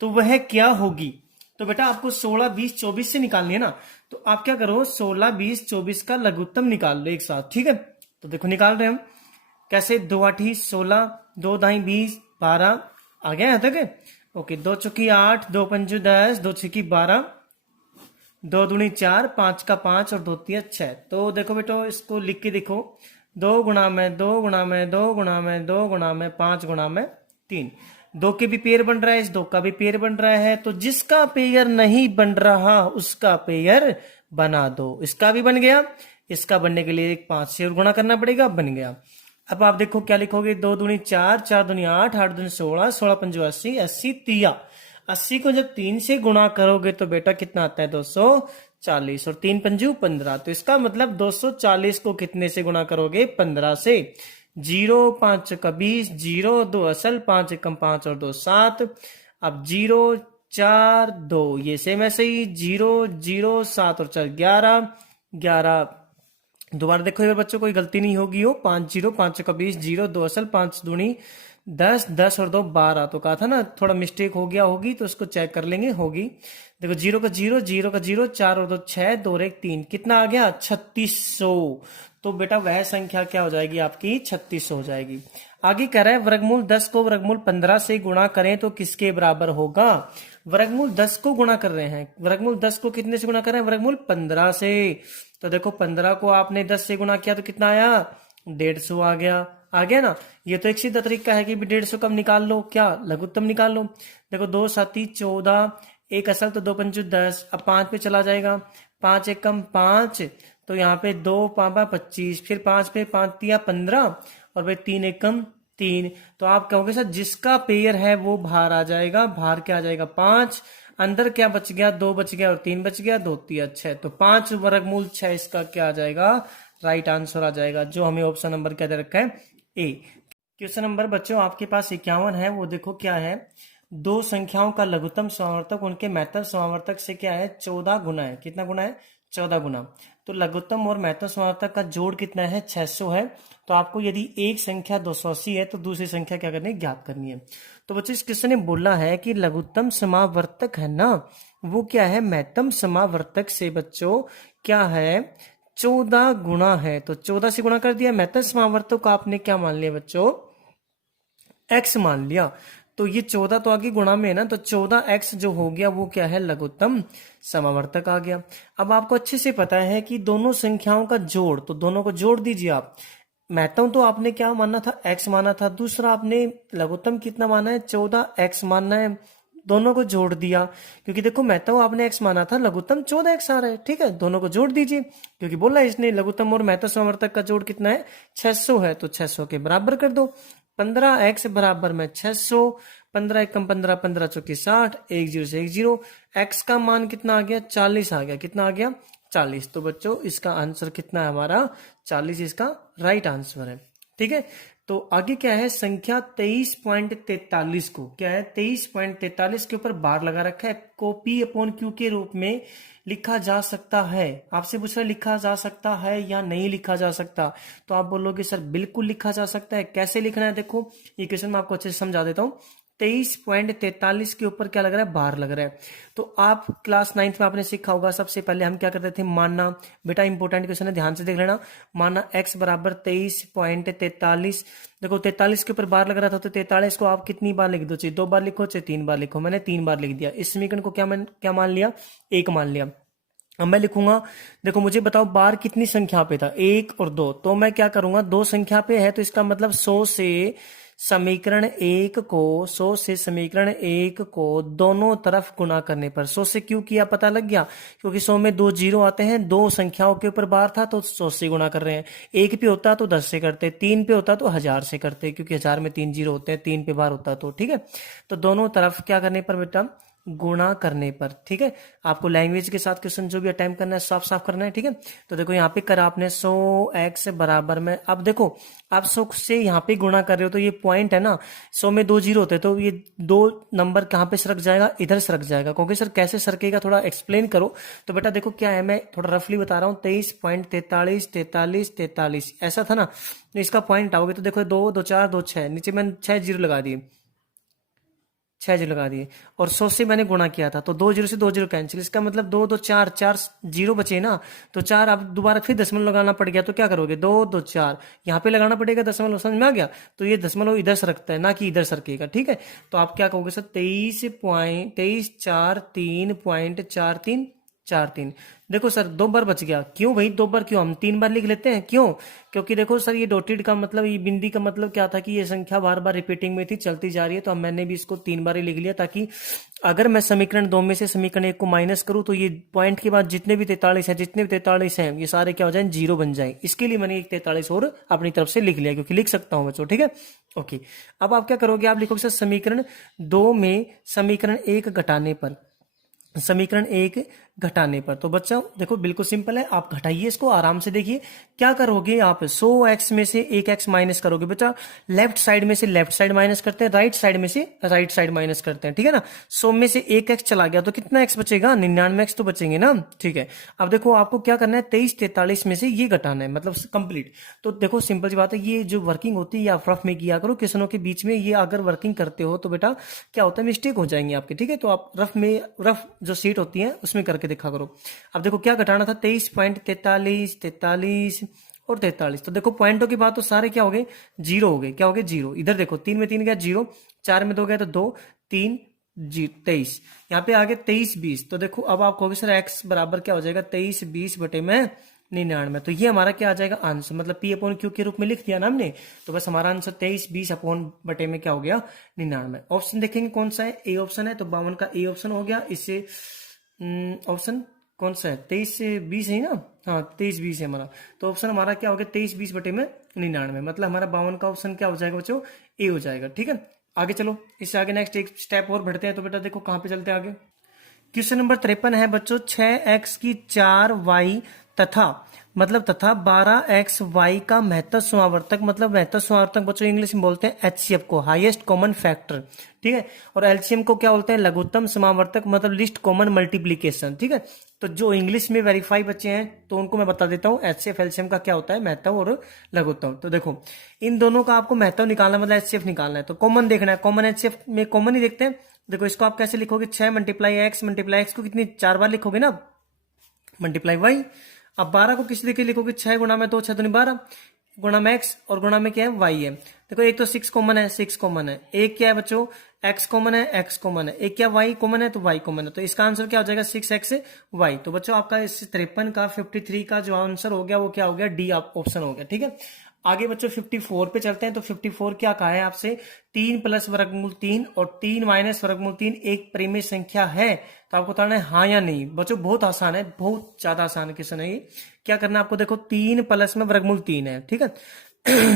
तो वह क्या होगी? तो बेटा आपको 16 20 24 से निकालनी है ना, तो आप क्या करो, 16 20 24 का लघुत्तम निकाल लो एक साथ। ठीक है, तो देखो निकाल रहे हम कैसे। 2 8 16, 2 दाई 20 12 आ गया यहाँ तक। ओके, 2 चौकी 8, 2 पंजू 10, 2 छकी 12, 2 दूनी 4, 5 का 5 और 2 तिया 6। तो देखो बेटो इसको लिख के देखो, 2 गुणा में 2 गुणा में 2 गुणा में 2 गुणा में 5 गुणा में 3। 2 के भी पेयर बन रहा है, इस 2 का भी पेयर बन रहा है, तो जिसका पेयर नहीं बन रहा उसका पेयर बना दो। इसका भी बन गया, इसका बनने के लिए 5 से और गुणा करना पड़ेगा, बन गया। अब आप देखो क्या लिखोगे, 2 दूनी 4, 4 दूनी 8, 8 दूनी 16, 16 पंजो 80, 80 तिया 80 को जब 3 से गुणा करोगे तो बेटा कितना आता है? 240, और 3 पंजू 15। तो इसका मतलब 240 को कितने से गुणा करोगे? 15 से। 0 5 का 20, 0 2 असल, 5 एकम 5 और 2 7। अब 0 4 2 ये सेम ऐसे ही, 0 0 7 और 4 11 11। दोबारा देखो इधर बच्चों, कोई गलती नहीं होगी हो। 5 0 5 का 20, 0 2 असल, 5 दूनी 10, 10 और 2 12। तो कहा था ना थोड़ा मिस्टेक हो गया होगी, तो उसको चेक कर लेंगे, होगी। देखो 0 का 0, 0 का 0, 4 और 2 6, 2 और 1 3, कितना आ गया? 3600। तो बेटा वह संख्या क्या हो जाएगी आपकी? 3600 हो जाएगी। आगे कह रहा है वर्गमूल 10 को वर्गमूल 15 से गुणा करें तो किसके बराबर होगा? वर्गमूल 10 को गुणा कर रहे हैं, वर्गमूल 10 को कितने से गुणा कर रहे हैं? वर्गमूल 15 से। तो देखो 15 को आपने 10 से गुणा किया तो कितना आया? 150 आ गया। आ गया ना, ये तो एक सीधा तरीका है कि 150 कम निकाल लो, क्या लघुत्तम निकाल लो। देखो 2 7 14, एक असल तो 2 पंचू 10, अब 5 पे चला जाएगा, 5 एकम 5, तो यहाँ पे 2 5 25, फिर 5 पे 5 तिया 15, और भाई 3 एकम 3। तो आप कहोगे सर जिसका पेयर है वो बाहर आ जाएगा, बाहर क्या आ जाएगा? 5, अंदर क्या बच गया? 2 बच गया और 3 बच गया, 2 तिया 6। तो 5 वर्गमूल 6 इसका क्या आ जाएगा? राइट आंसर आ जाएगा, जो हमें ऑप्शन नंबर क्या दे रखा है? ए। क्वेश्चन नंबर बच्चों आपके पास 51 है, वो देखो क्या है। दो संख्याओं का लघुत्तम समावर्तक उनके महत्तम समावर्तक से क्या है? 14 गुना है। कितना गुना है? 14 गुना। तो लघुत्तम और महत्तम समावर्तक का जोड़ कितना है? 600 है। तो आपको यदि एक संख्या 280 है तो दूसरी संख्या क्या करनी है? ज्ञात करनी है। तो बच्चों इस क्वेश्चन ने बोला है कि लघुत्तम समावर्तक है ना, वो क्या है? महत्तम समावर्तक से बच्चों क्या है? 14 गुना है। तो 14 से गुणा कर दिया। महत्तम समावर्तक को आपने क्या मान लिया बच्चों? x मान लिया। तो ये 14 तो आगे गुणा में है ना, तो 14x जो हो गया वो क्या है, लघुत्तम समावर्तक आ गया। अब आपको अच्छे से पता है कि दोनों संख्याओं का जोड़, तो दोनों को जोड़ दीजिए आप। महत्तम तो आपने क्या माना था, x माना था, दूसरा आपने लघुत्तम कितना माना है, 14x मानना है। दोनों को जोड़ दिया, क्योंकि देखो महत्तम आपने x माना था, लघुत्तम 14x आ रहा है, ठीक है। दोनों को जोड़ दीजिए, क्योंकि बोला है इसने लघुत्तम और महत्तम समावर्तक का जोड़ कितना है, 600 है, तो 600 के बराबर कर दो। 15x बराबर में 600, 15 एकम 15, 15 चौकी 60, 10 से 10, x का मान कितना आ गया, 40 आ गया। कितना आ गया, 40। तो बच्चों इसका आंसर कितना है हमारा, 40 इसका राइट आंसर है, ठीक है। तो आगे क्या है, संख्या 23.43 को क्या है, 23.43 के ऊपर बार लगा रखा है, को P अपॉन Q के रूप में लिखा जा सकता है। आपसे पूछ रहा है लिखा जा सकता है या नहीं लिखा जा सकता, तो आप बोलोगे सर बिल्कुल लिखा जा सकता है। कैसे लिखना है, देखो ये क्वेश्चन मैं आपको अच्छे से समझा देता हूँ। 23.43 के ऊपर क्या लग रहा है, बार लग रहा है। तो आप क्लास 9th में आपने सीखा होगा, सबसे पहले हम क्या करते थे, मानना। बेटा इंपॉर्टेंट क्वेश्चन है, ध्यान से देख लेना। माना x बराबर 23.43, देखो 43 के ऊपर बार लग रहा था, तो 43 को आप कितनी बार लिख दो, चाहे 2 बार लिखो चाहे 3 बार लिखो, मैंने 3 बार लिख दिया। इस समीकरण को क्या मान लिया, 1 मान लिया। अब मैं लिखूंगा, देखो मुझे बताओ बार कितनी संख्या पे था, 1 और 2, तो मैं क्या करूंगा, 2 संख्या पे है, तो इसका मतलब 100 से समीकरण 1 को 100 से समीकरण 1 को दोनों तरफ गुणा करने पर, 100 से क्यों किया पता लग गया, क्योंकि 100 में 2 जीरो आते हैं, 2 संख्याओं के ऊपर बार था तो 100 से गुणा कर रहे हैं। 1 पे होता तो 10 से करते, 3 पे होता तो 1000 से करते, क्योंकि 1000 में 3 जीरो होते हैं, 3 पे बार होता तो, ठीक है। तो दोनों तरफ क्या करने पर बेटा, गुणा करने पर, ठीक है। आपको लैंग्वेज के साथ क्वेश्चन जो भी अटेम्प्ट करना है साफ साफ करना है, ठीक है। तो देखो यहाँ पे करा आपने 100x बराबर में, अब देखो आप 100 से यहाँ पे गुणा कर रहे हो, तो ये पॉइंट है ना, 100 में 2 जीरो होते हैं, तो ये 2 नंबर कहाँ पे सरक जाएगा, इधर सरक जाएगा। क्योंकि सर कैसे सरकेगा, थोड़ा एक्सप्लेन करो। तो बेटा देखो क्या है, मैं थोड़ा रफली बता रहा हूँ, 23.43, 43, 43 ऐसा था ना, तो इसका पॉइंट आओगे तो देखो 2, 2 4, 2 6, नीचे मैंने 6 जीरो लगा दिए, 6 जीरो लगा दिए, और 100 से मैंने गुणा किया था, तो 2 जीरो से 2 जीरो कैंसिल, इसका मतलब 2, 2 4, 4 जीरो बचे ना, तो 4 अब दोबारा फिर दशमलव लगाना पड़ गया, तो क्या करोगे, 2, 2 4 यहाँ पे लगाना पड़ेगा दशमलव, समझ में आ गया। तो ये दशमलव इधर सरकता है ना कि इधर सरकेगा, ठीक है। तो आप क्या कहोगे सर, 23.43.43 देखो सर 2 बार बच गया, क्यों भाई 2 बार क्यों, हम 3 बार लिख लेते हैं, क्यों, क्योंकि देखो सर ये डॉटेड का मतलब, ये बिंदी का मतलब क्या था कि ये संख्या बार बार रिपीटिंग में थी, चलती जा रही है, तो अब मैंने भी इसको 3 बार ही लिख लिया, ताकि अगर मैं समीकरण 2 में से समीकरण 1 को माइनस करूं, तो ये पॉइंट के बाद जितने भी 43 है, जितने भी 43 हैं, ये सारे क्या हो जाए, जीरो बन जाए। इसके लिए मैंने एक 43 और अपनी तरफ से लिख लिया, क्योंकि लिख सकता हूं बच्चों, ठीक है। ओके, अब आप क्या करोगे, आप लिखोगे सर समीकरण 2 में समीकरण 1 घटाने पर, समीकरण 1 घटाने पर, तो बच्चों देखो बिल्कुल सिंपल है, आप घटाइए इसको आराम से, देखिए क्या करोगे, आप 100x में से 1x माइनस करोगे बेटा, लेफ्ट साइड में से लेफ्ट साइड माइनस करते हैं, राइट साइड में से राइट साइड माइनस करते हैं, ठीक है ना। 100 में से 1x चला गया, तो कितना x बचेगा, 99x तो बचेंगे ना, ठीक है। अब देखो आपको क्या करना है, 23-43 में से ये घटाना है, मतलब कंप्लीट। तो देखो सिंपल सी बात है, ये जो वर्किंग होती है या रफ में किया करो, क्वेश्चनों के बीच में ये अगर वर्किंग करते हो तो बेटा क्या होता है, मिस्टेक हो जाएंगे आपके, ठीक है। तो आप रफ में, रफ जो सीट होती है उसमें करके दिखा करो। अब देखो क्या घटाना था, 23.43, 43 और 43, तो देखो पॉइंटों की बात तो सारे क्या हो गए, जीरो हो गए, क्या हो गए, जीरो। इधर देखो 3 में 3 गया जीरो, 4 में 2 गया तो 2, 3 23, यहाँ पे आगे 23-20, तो देखो अब आप कहोगे सर एक्स बराबर क्या हो जाएगा, 23-20 बटे में 99, तो ये हमारा क्या आ जाएगा आंसर, मतलब P अपॉन Q के रूप में लिख दिया ना हमने, तो बस हमारा आंसर 23-20 अपॉन बटे में क्या हो गया, 99। ऑप्शन देखेंगे कौन सा है, ए ऑप्शन है, तो 52 का ए ऑप्शन हो गया। इससे ऑप्शन कौन सा है, 23-20 है ना, हाँ 23-20 है हमारा, तो ऑप्शन हमारा क्या हो गया, 23-20 बटे में 99, मतलब हमारा 52 का ऑप्शन क्या हो जाएगा बच्चों, ए हो जाएगा, ठीक है। आगे चलो, इससे आगे नेक्स्ट एक स्टेप और बढ़ते हैं, तो बेटा देखो कहाँ पे चलते हैं आगे। क्वेश्चन नंबर 53 है बच्चों, 6x की 4y तथा 12xy का महत्तम समावर्तक, मतलब महत्तम समावर्तक बच्चों इंग्लिश में बोलते हैं HCF को, हाईएस्ट कॉमन फैक्टर, ठीक है। और LCM को क्या बोलते हैं, लघुत्तम समावर्तक, मतलब लिस्ट कॉमन मल्टीप्लीकेशन, ठीक है। तो जो इंग्लिश में वेरीफाई बच्चे हैं तो उनको मैं बता देता हूँ, HCF LCM का क्या होता है, महत्तम और लघुत्तम। तो देखो इन दोनों का आपको महत्तम निकालना, मतलब HCF निकालना है, तो कॉमन देखना है, कॉमन HCF में कॉमन ही देखते हैं। देखो इसको आप कैसे लिखोगे, 6 मल्टीप्लाई x को कितनी 4 बार लिखोगे ना, मल्टीप्लाई y। अब 12 को किस लेके लिखोगे, 6 गुणा में 2, 6 दूनी 12, गुणा में x, और गुणा में क्या है, y है। देखो एक तो 6 कॉमन है, 6 कॉमन है, एक क्या है बच्चों, x कॉमन है, x कॉमन है, एक क्या y कॉमन है तो y कॉमन है, तो इसका आंसर क्या हो जाएगा 6xy। तो बच्चों आपका इस 53 का 53 का जो आंसर हो गया वो क्या हो गया, डी ऑप्शन हो गया। ठीक है, आगे बच्चों 54 पे चलते हैं। तो 54 क्या कहा है आपसे, 3 प्लस वर्गमूल 3 और 3 माइनस वर्गमूल 3 एक परिमेय संख्या है। तो आपको बताना है हाँ या नहीं। बच्चों बहुत आसान है, बहुत ज्यादा आसान क्वेश्चन है ये। क्या करना है आपको, देखो 3 प्लस में वर्गमूल 3 है, ठीक है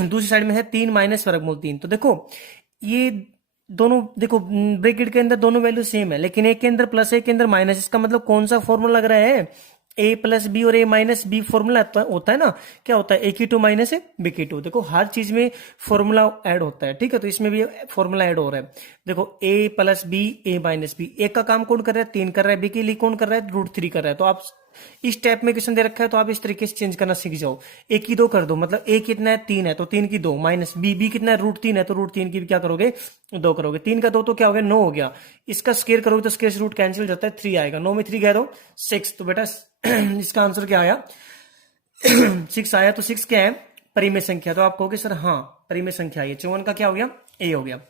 दूसरी साइड में है 3 माइनस वर्गमूल 3। तो देखो ये दोनों, देखो ब्रैकेट के अंदर दोनों वैल्यू सेम है, लेकिन एक के अंदर प्लस एक के अंदर माइनस। इसका मतलब कौन सा फॉर्मूला लग रहा है, ए प्लस बी और ए माइनस बी फॉर्मूला होता है ना। क्या होता है, ए की टू माइनस है बी की टू। देखो हर चीज में फॉर्मूला ऐड होता है, ठीक है, तो इसमें भी फॉर्मूला ऐड हो रहा है। देखो ए प्लस बी ए माइनस बी, एक का काम कौन कर रहा है, 3 कर रहा है, बी के लिए कौन कर रहा है, √3 कर रहा है। तो आप इस टाइप में क्वेश्चन दे रखा है तो आप इस तरीके से चेंज करना सीख जाओ। ए की 2 कर दो, मतलब ए कितना है 3 है तो 3 की 2 माइनस बी कितना है √3 है तो √3 की भी क्या करोगे 2 करोगे। 3 का 2 तो क्या हो गया 9 हो गया। इसका स्क्वायर करोगे तो स्क्वायर रूट कैंसिल हो जाता है, 3 आएगा। 9 में 3 गया तो 6। तो बेटा इसका आंसर क्या आया 6 आया। तो 6 क्या है, परिमेय संख्या। तो आप कहोगे सर हाँ परिमेय संख्या है। 54 का क्या हो गया, ए हो गया।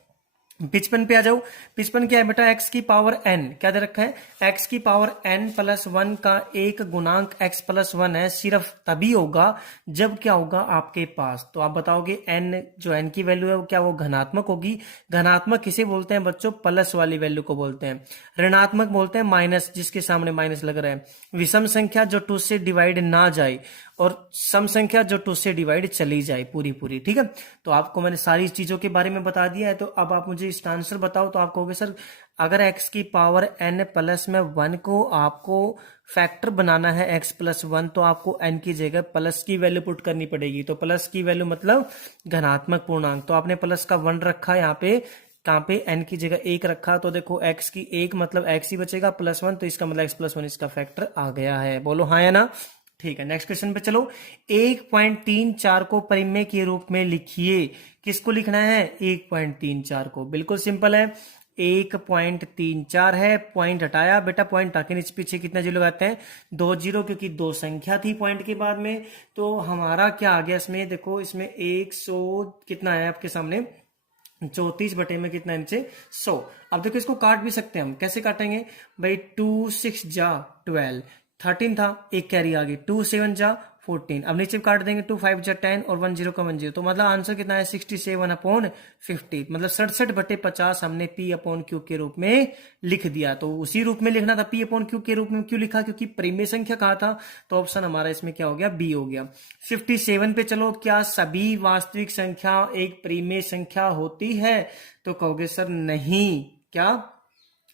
55 पे आ जाओ। 55 क्या है बेटा, x की पावर n क्या दे रखा है, x की पावर n प्लस 1 का एक गुणांक x प्लस 1 है। सिर्फ तभी होगा जब क्या होगा आपके पास, तो आप बताओगे n जो n की वैल्यू है वो क्या वो धनात्मक होगी। धनात्मक किसे बोलते हैं बच्चों, प्लस वाली वैल्यू को बोलते हैं। ऋणात्मक बोलते हैं माइनस, जिसके सामने माइनस लग रहा है। विषम संख्या जो 2 से डिवाइड ना जाए, और सम संख्या जो 2 से डिवाइड चली जाए पूरी पूरी। ठीक है, तो आपको मैंने सारी चीजों के बारे में बता दिया है। तो अब आप मुझे इसका आंसर बताओ। तो आप कहोगे सर अगर x की पावर n प्लस में 1 को आपको फैक्टर बनाना है x प्लस 1, तो आपको n की जगह प्लस की वैल्यू पुट करनी पड़ेगी। तो प्लस की वैल्यू मतलब धनात्मक पूर्णांक, तो आपने प्लस का 1 रखा यहाँ पे, कहाँ पे n की जगह 1 रखा। तो देखो x की 1 मतलब x ही बचेगा प्लस 1, तो इसका मतलब x प्लस 1 इसका फैक्टर आ गया है। बोलो हाँ या ना। ठीक है, नेक्स्ट क्वेश्चन पे चलो। 1.34 को परिमेय के रूप में लिखिए। किसको लिखना है, 1.34 को। बिल्कुल सिंपल है, 1.34 है, पॉइंट हटाया बेटा, पॉइंट हटा के नीचे पीछे कितना जीरो लगाते हैं 2 जीरो, क्योंकि 2 संख्या थी पॉइंट के बाद में। तो हमारा क्या आ गया इसमें, देखो इसमें 100 कितना है आपके सामने 34 बटे में कितना नीचे 100। अब देखो इसको काट भी सकते हैं हम, कैसे काटेंगे भाई, 2 6 जा 12, 13 था, एक कैरी आ गई, 2 7 जा 14। अब नीचे काट देंगे, 2 5 जा 10 और 1 0 का 1 0। तो मतलब आंसर कितना है 67/50, मतलब 67 बटे 50 हमने P/Q के रूप में लिख दिया। तो उसी रूप में लिखना था, P/Q के रूप में क्यों लिखा, क्योंकि परिमेय संख्या कहा था। तो ऑप्शन हमारा इसमें क्या हो गया, बी हो गया। 57 पे चलो, क्या सभी वास्तविक संख्या एक परिमेय संख्या होती है। तो कहोगे सर नहीं, क्या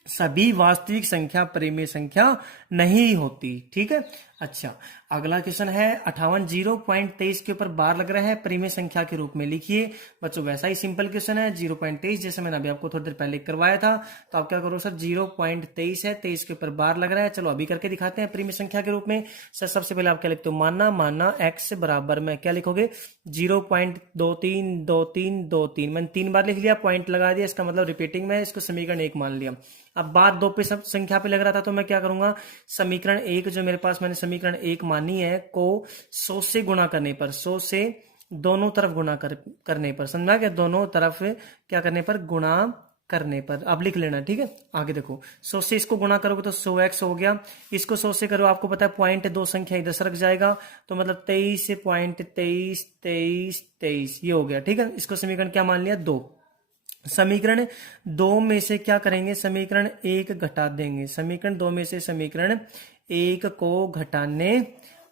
सभी वास्तविक संख्या परिमेय संख्या नहीं होती। ठीक है, अच्छा अगला क्वेश्चन है 58 0.23 के ऊपर बार लग रहा है, परिमेय संख्या के रूप में लिखिए। बच्चों वैसा ही सिंपल क्वेश्चन है, 0.23 जैसे मैंने अभी आपको थोड़ी देर पहले करवाया था। तो आप क्या करो सर, 0.23 है, 23 के ऊपर बार लग रहा है। चलो अभी करके दिखाते हैं परिमेय संख्या के रूप में। सर सबसे पहले आप क्या लिखते हो, मानना x बराबर में क्या लिखोगे 0.232323। मैंने 3 बार लिख लिया, पॉइंट लगा दिया, इसका मतलब रिपीटिंग में, इसको समीकरण 1 मान लिया। अब बात 2 पे सब संख्या पे लग रहा था, तो मैं क्या करूंगा, समीकरण 1 जो मेरे पास मैंने समीकरण 1 मानी है को 100 से गुणा करने पर, 100 से दोनों तरफ गुणा करने पर, समझा क्या, दोनों तरफ क्या करने पर, गुणा करने पर। अब लिख लेना, ठीक है। आगे देखो 100 से इसको गुणा करोगे तो 100x हो गया, इसको 100 से करो, आपको पता है पॉइंट 2 संख्या इधर सरक जाएगा, तो मतलब 23.232323 ये हो गया। ठीक है, इसको समीकरण क्या मान लिया 2। समीकरण 2 में से क्या करेंगे, समीकरण 1 घटा देंगे। समीकरण 2 में से समीकरण 1 को घटाने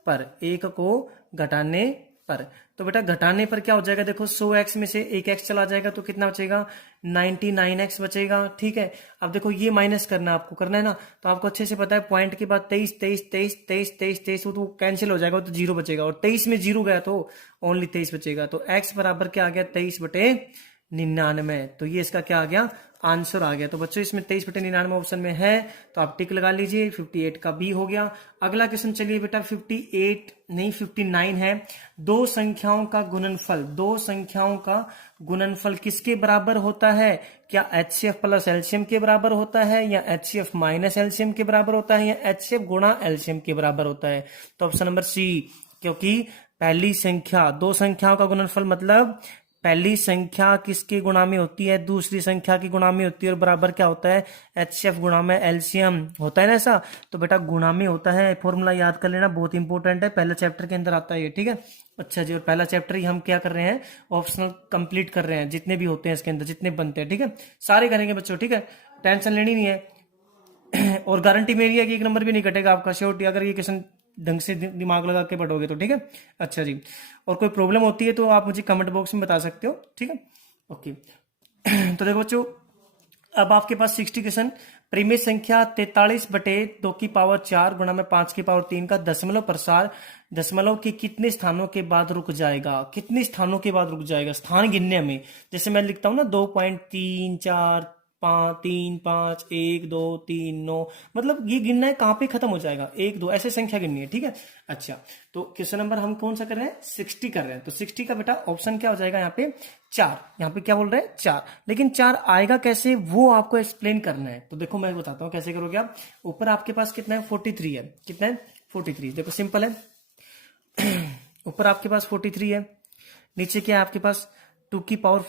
पर, 1 को घटाने पर, तो बेटा घटाने पर क्या हो जाएगा, देखो 100x में से 1x चला जाएगा तो कितना बचेगा 99x बचेगा। ठीक है, अब देखो ये माइनस करना आपको करना है ना, तो आपको अच्छे से पता है पॉइंट के बाद 23 23 23 23 23 23 तो कैंसिल हो जाएगा, तो 0 बचेगा, और 23 में 0 गया तो ओनली 23 बचेगा। तो x बराबर क्या आ गया 23/99। तो ये इसका क्या आ गया, आंसर आ गया। तो बच्चों इसमें 23/99 ऑप्शन में है, तो आप टिक लगा लीजिए, 58 का बी हो गया। अगला क्वेश्चन चलिए बेटा, 58 नहीं 59 है। दो संख्याओं का गुणनफल, दो संख्याओं का गुणनफल किसके बराबर होता है, क्या HCF प्लस एलसीएम के बराबर होता है, या HCF माइनस एलसीएम के बराबर होता है, या HCF गुणा एलसीएम के बराबर होता है। तो ऑप्शन नंबर सी, क्योंकि पहली संख्या, दो संख्याओं का गुणनफल मतलब पहली संख्या किसके गुणा में होती है, दूसरी संख्या की गुणा में होती है, और बराबर क्या होता है, एचसीएफ गुणा में एलसीएम होता है ना ऐसा। तो बेटा गुणा में होता है, फॉर्मूला याद कर लेना, बहुत इंपॉर्टेंट है, पहले चैप्टर के अंदर आता है ये, ठीक है। अच्छा जी, और पहला चैप्टर ही हम क्या कर रहे हैं, ऑप्शनल कंप्लीट कर रहे हैं, जितने भी होते हैं इसके अंदर, जितने बनते हैं, ठीक है, सारे करेंगे बच्चों, ठीक है, टेंशन लेनी नहीं है। और गारंटी मेरी है कि एक नंबर भी नहीं कटेगा आपका, श्योरिटी, अगर ये क्वेश्चन ढंग से दिमाग लगा के पढ़ोगे तो, ठीक है। अच्छा जी, और कोई प्रॉब्लम होती है तो आप मुझे कमेंट बॉक्स में बता सकते हो, ठीक है, ओके। तो देखो बच्चों, अब आपके पास 60 क्वेश्चन, परिमेय संख्या 43/2 की पावर 4 गुणा में 5 की पावर 3 का दशमलव प्रसार दशमलव के कितने स्थानों के बाद रुक जाएगा, कितने स्थानों के बाद रुक जाएगा, स्थान गिनने में, जैसे मैं लिखता हूं ना 2.34 5 3 5 1 2 3 9, मतलब ये गिनना है कहां पे खत्म हो जाएगा, 1 2 ऐसे संख्या गिननी है, ठीक है। अच्छा, तो क्वेश्चन नंबर हम कौन सा कर रहे हैं, 60 कर रहे हैं, तो 60 का बेटा ऑप्शन क्या हो जाएगा यहाँ पे 4, यहाँ पे क्या बोल रहे हैं 4, लेकिन 4 आएगा कैसे वो आपको एक्सप्लेन करना है। तो देखो मैं बताता हूँ कैसे करोगे आप। ऊपर आपके पास कितना है 43 है, कितना है 43, देखो सिंपल है। ऊपर आपके पास 43 है, नीचे क्या है आपके पास 2 की पावर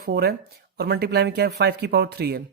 4 है, और मल्टीप्लाई में क्या है 5 की पावर 3 है,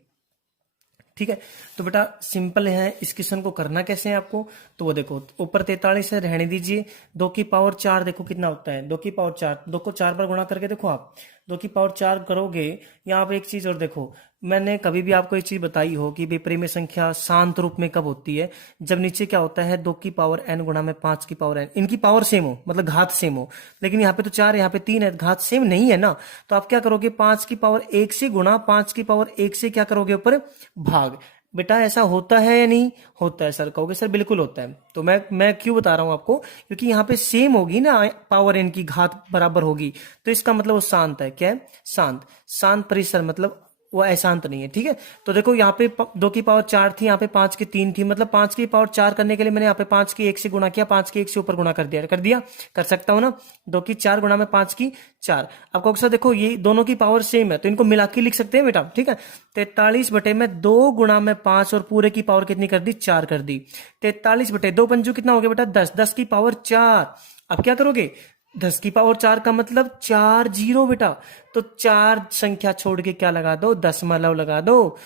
ठीक है। तो बेटा सिंपल है, इस क्वेश्चन को करना कैसे है आपको, तो वो देखो ऊपर 43 है, रहने दीजिए, 2 की पावर 4 देखो कितना होता है, 2 की पावर 4, 2 को 4 बार गुणा करके देखो आप, 2 की पावर 4 करोगे। यहाँ पे एक चीज और देखो, मैंने कभी भी आपको एक चीज बताई हो कि परिमेय संख्या शांत रूप में कब होती है, जब नीचे क्या होता है 2 की पावर n गुणा में 5 की पावर n, इनकी पावर सेम हो, मतलब घात सेम हो, लेकिन यहाँ पे तो 4 यहाँ पे 3 है, घात सेम नहीं है ना। तो आप क्या करोगे 5 की पावर 1 से गुणा, 5 की पावर 1 से क्या करोगे ऊपर भाग। बेटा ऐसा होता है या नहीं होता है, सर कहोगे सर बिल्कुल होता है। तो मैं क्यों बता रहा हूं आपको, क्योंकि यहाँ पे सेम होगी ना, पावर n की घात बराबर होगी, तो इसका मतलब वो शांत है, क्या है शांत, शांत परिसर, मतलब वो अशांत नहीं है, ठीक है। तो देखो यहाँ पे 2 की पावर 4 थी, यहाँ पे 5 की 3 थी, मतलब 5 की पावर 4 करने के लिए मैंने यहाँ पे 5 की 1 से गुणा किया, 5 की 1 से ऊपर गुणा कर दिया कर सकता हूं ना। 2 की 4 गुणा में 5 की 4, आपको अक्सर देखो ये दोनों की पावर सेम है, तो इनको मिला के लिख सकते हैं बेटा, ठीक है। 43/2 गुणा में 5, और पूरे की पावर कितनी कर दी 4 कर दी। 43/2 पंजू कितना हो गया बेटा 10, 10 की पावर 4। अब क्या करोगे 10 की पावर 4 का मतलब 4 जीरो बेटा, तो 4 संख्या छोड़ के क्या लगा दो, दशमलव लगा दो।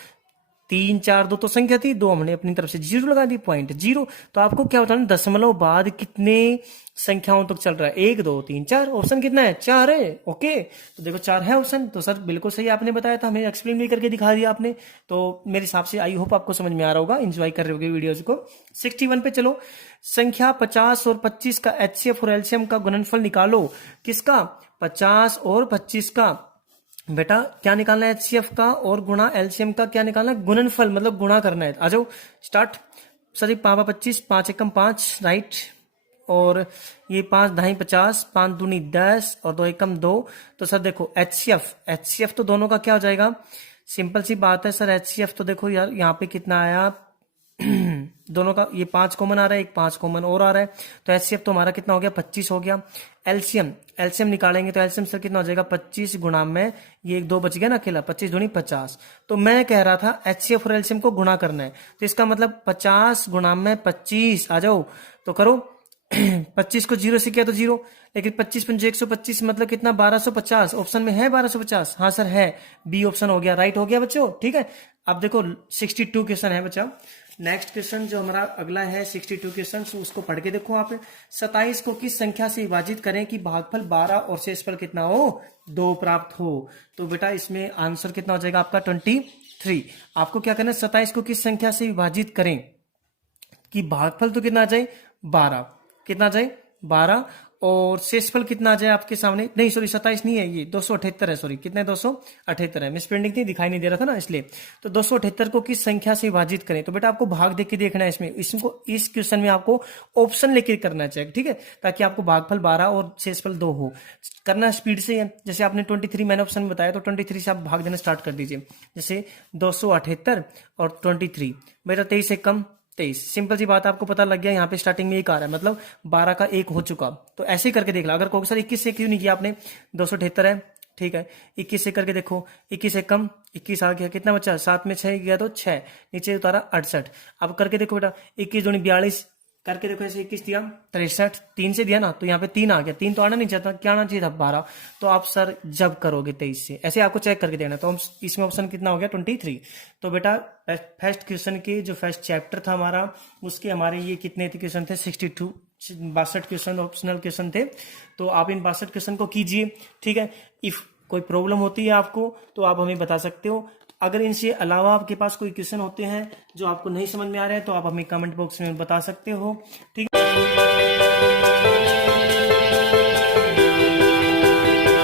3 4 2 तो संख्या थी, 2 हमने अपनी तरफ से जीरो लगा दी, पॉइंट जीरो। तो आपको क्या बताना दशमलव बाद कितने संख्याओं तक चल रहा है, 1 2 3 4, ऑप्शन कितना है 4 है, ओके। तो देखो 4 है ऑप्शन, तो सर बिल्कुल सही आपने बताया था, हमें एक्सप्लेन भी करके दिखा दिया आपने। तो मेरे हिसाब से आई होप आपको समझ में आ रहा होगा, एंजॉय कर रहे होगे वीडियोज को। 61 पे चलो, संख्या 50 और 25 का एचसीएफ और एलसीएम का गुणनफल निकालो। किसका 50 और 25 का, बेटा क्या निकालना है एचसीएफ का, और गुणा एलसीएम का क्या निकालना है गुणनफल, मतलब गुणा करना है। आ जाओ स्टार्ट। सर 5 5 एकम 5, राइट, और ये 5 ढाई 50, 5 दूनी 10 और 2 एकम 2। तो सर देखो एचसीएफ तो दोनों का क्या हो जाएगा, सिंपल सी बात है सर, एचसीएफ तो देखो यार यहाँ पे कितना आया दोनों का, ये 5 कॉमन आ रहा है, एक 5 कॉमन और आ रहा है, तो एचसीएफ तो हमारा कितना हो गया 25 हो गया। एलसीएम निकालेंगे तो एलसीएम सर कितना हो जाएगा 25 गुणा में ये 1 2 बच गया ना अकेला, 25 दूनी 50। तो मैं कह रहा था एचसीएफ और एलसीएम को गुणा करना है, तो इसका मतलब 50 गुणा में 25, आ जाओ तो करो। 25 को 0 से किया तो 0, लेकिन 25 पंजे 125, मतलब कितना 1250, ऑप्शन में है 1250, हाँ सर है, बी ऑप्शन हो गया, राइट हो गया बच्चों, ठीक है। अब देखो 62 क्वेश्चन है बच्चा, नेक्स्ट क्वेश्चन जो हमारा अगला है 62 क्वेश्चन, उसको पढ़ के देखो आप। 27 को किस संख्या से विभाजित करें कि भागफल 12 और शेषफल कितना हो 2 प्राप्त हो। तो बेटा इसमें आंसर कितना हो जाएगा आपका 23। आपको क्या करना है 27 को किस संख्या से विभाजित करें कि भागफल तो कितना आ जाए 12, कितना आ जाए 12, और शेषफल कितना आ जाए आपके सामने, नहीं सॉरी 27 नहीं है, ये 278 है, सॉरी कितने 278 है, मिस प्रिंटिंग थी दिखाई नहीं दे रहा था ना इसलिए। तो 278 को किस संख्या से विभाजित करें, तो बेटा आपको भाग देख के देखना है इसमें, इसको इस क्वेश्चन में आपको ऑप्शन लेके करना चाहिए, ठीक है, ताकि आपको भागफल 12 और शेषफल 2 हो। करना स्पीड से है, जैसे आपने 23 मैंने ऑप्शन में बताया, तो 23 से आप भाग देना स्टार्ट कर दीजिए, जैसे 278 और 23, बेटा 23 से कम 23, सिंपल सी बात, आपको पता लग गया यहाँ पे स्टार्टिंग में 1 आ रहा है, मतलब 12 का 1 हो चुका। तो ऐसे ही करके देख लो, अगर कोई सर 21 से क्यों नहीं किया आपने, 278 है, ठीक है, 21 से करके देखो, 21 से कम 21 आ गया, कितना बचा 7 में 6 गया तो 6, नीचे उतारा 68। अब करके देखो बेटा 21 दूनी 42, करके देखो, ऐसे 21 दिया, 63 3 से दिया ना, तो यहाँ पे 3 आ गया, 3 तो आना नहीं चाहता, क्या आना चाहिए था 12। तो आप सर जब करोगे 23 से, ऐसे आपको चेक करके देना। तो हम इसमें ऑप्शन कितना हो गया 23। तो बेटा फर्स्ट क्वेश्चन के जो फर्स्ट चैप्टर था हमारा, उसके हमारे ये कितने थे क्वेश्चन थे, 62 62 क्वेश्चन ऑप्शनल क्वेश्चन थे। तो आप इन 62 क्वेश्चन को कीजिए, ठीक है। इफ कोई प्रॉब्लम होती है आपको तो आप हमें बता सकते हो। अगर इनसे अलावा आपके पास कोई क्वेश्चन होते हैं जो आपको नहीं समझ में आ रहे हैं तो आप हमें कमेंट बॉक्स में बता सकते हो, ठीक है।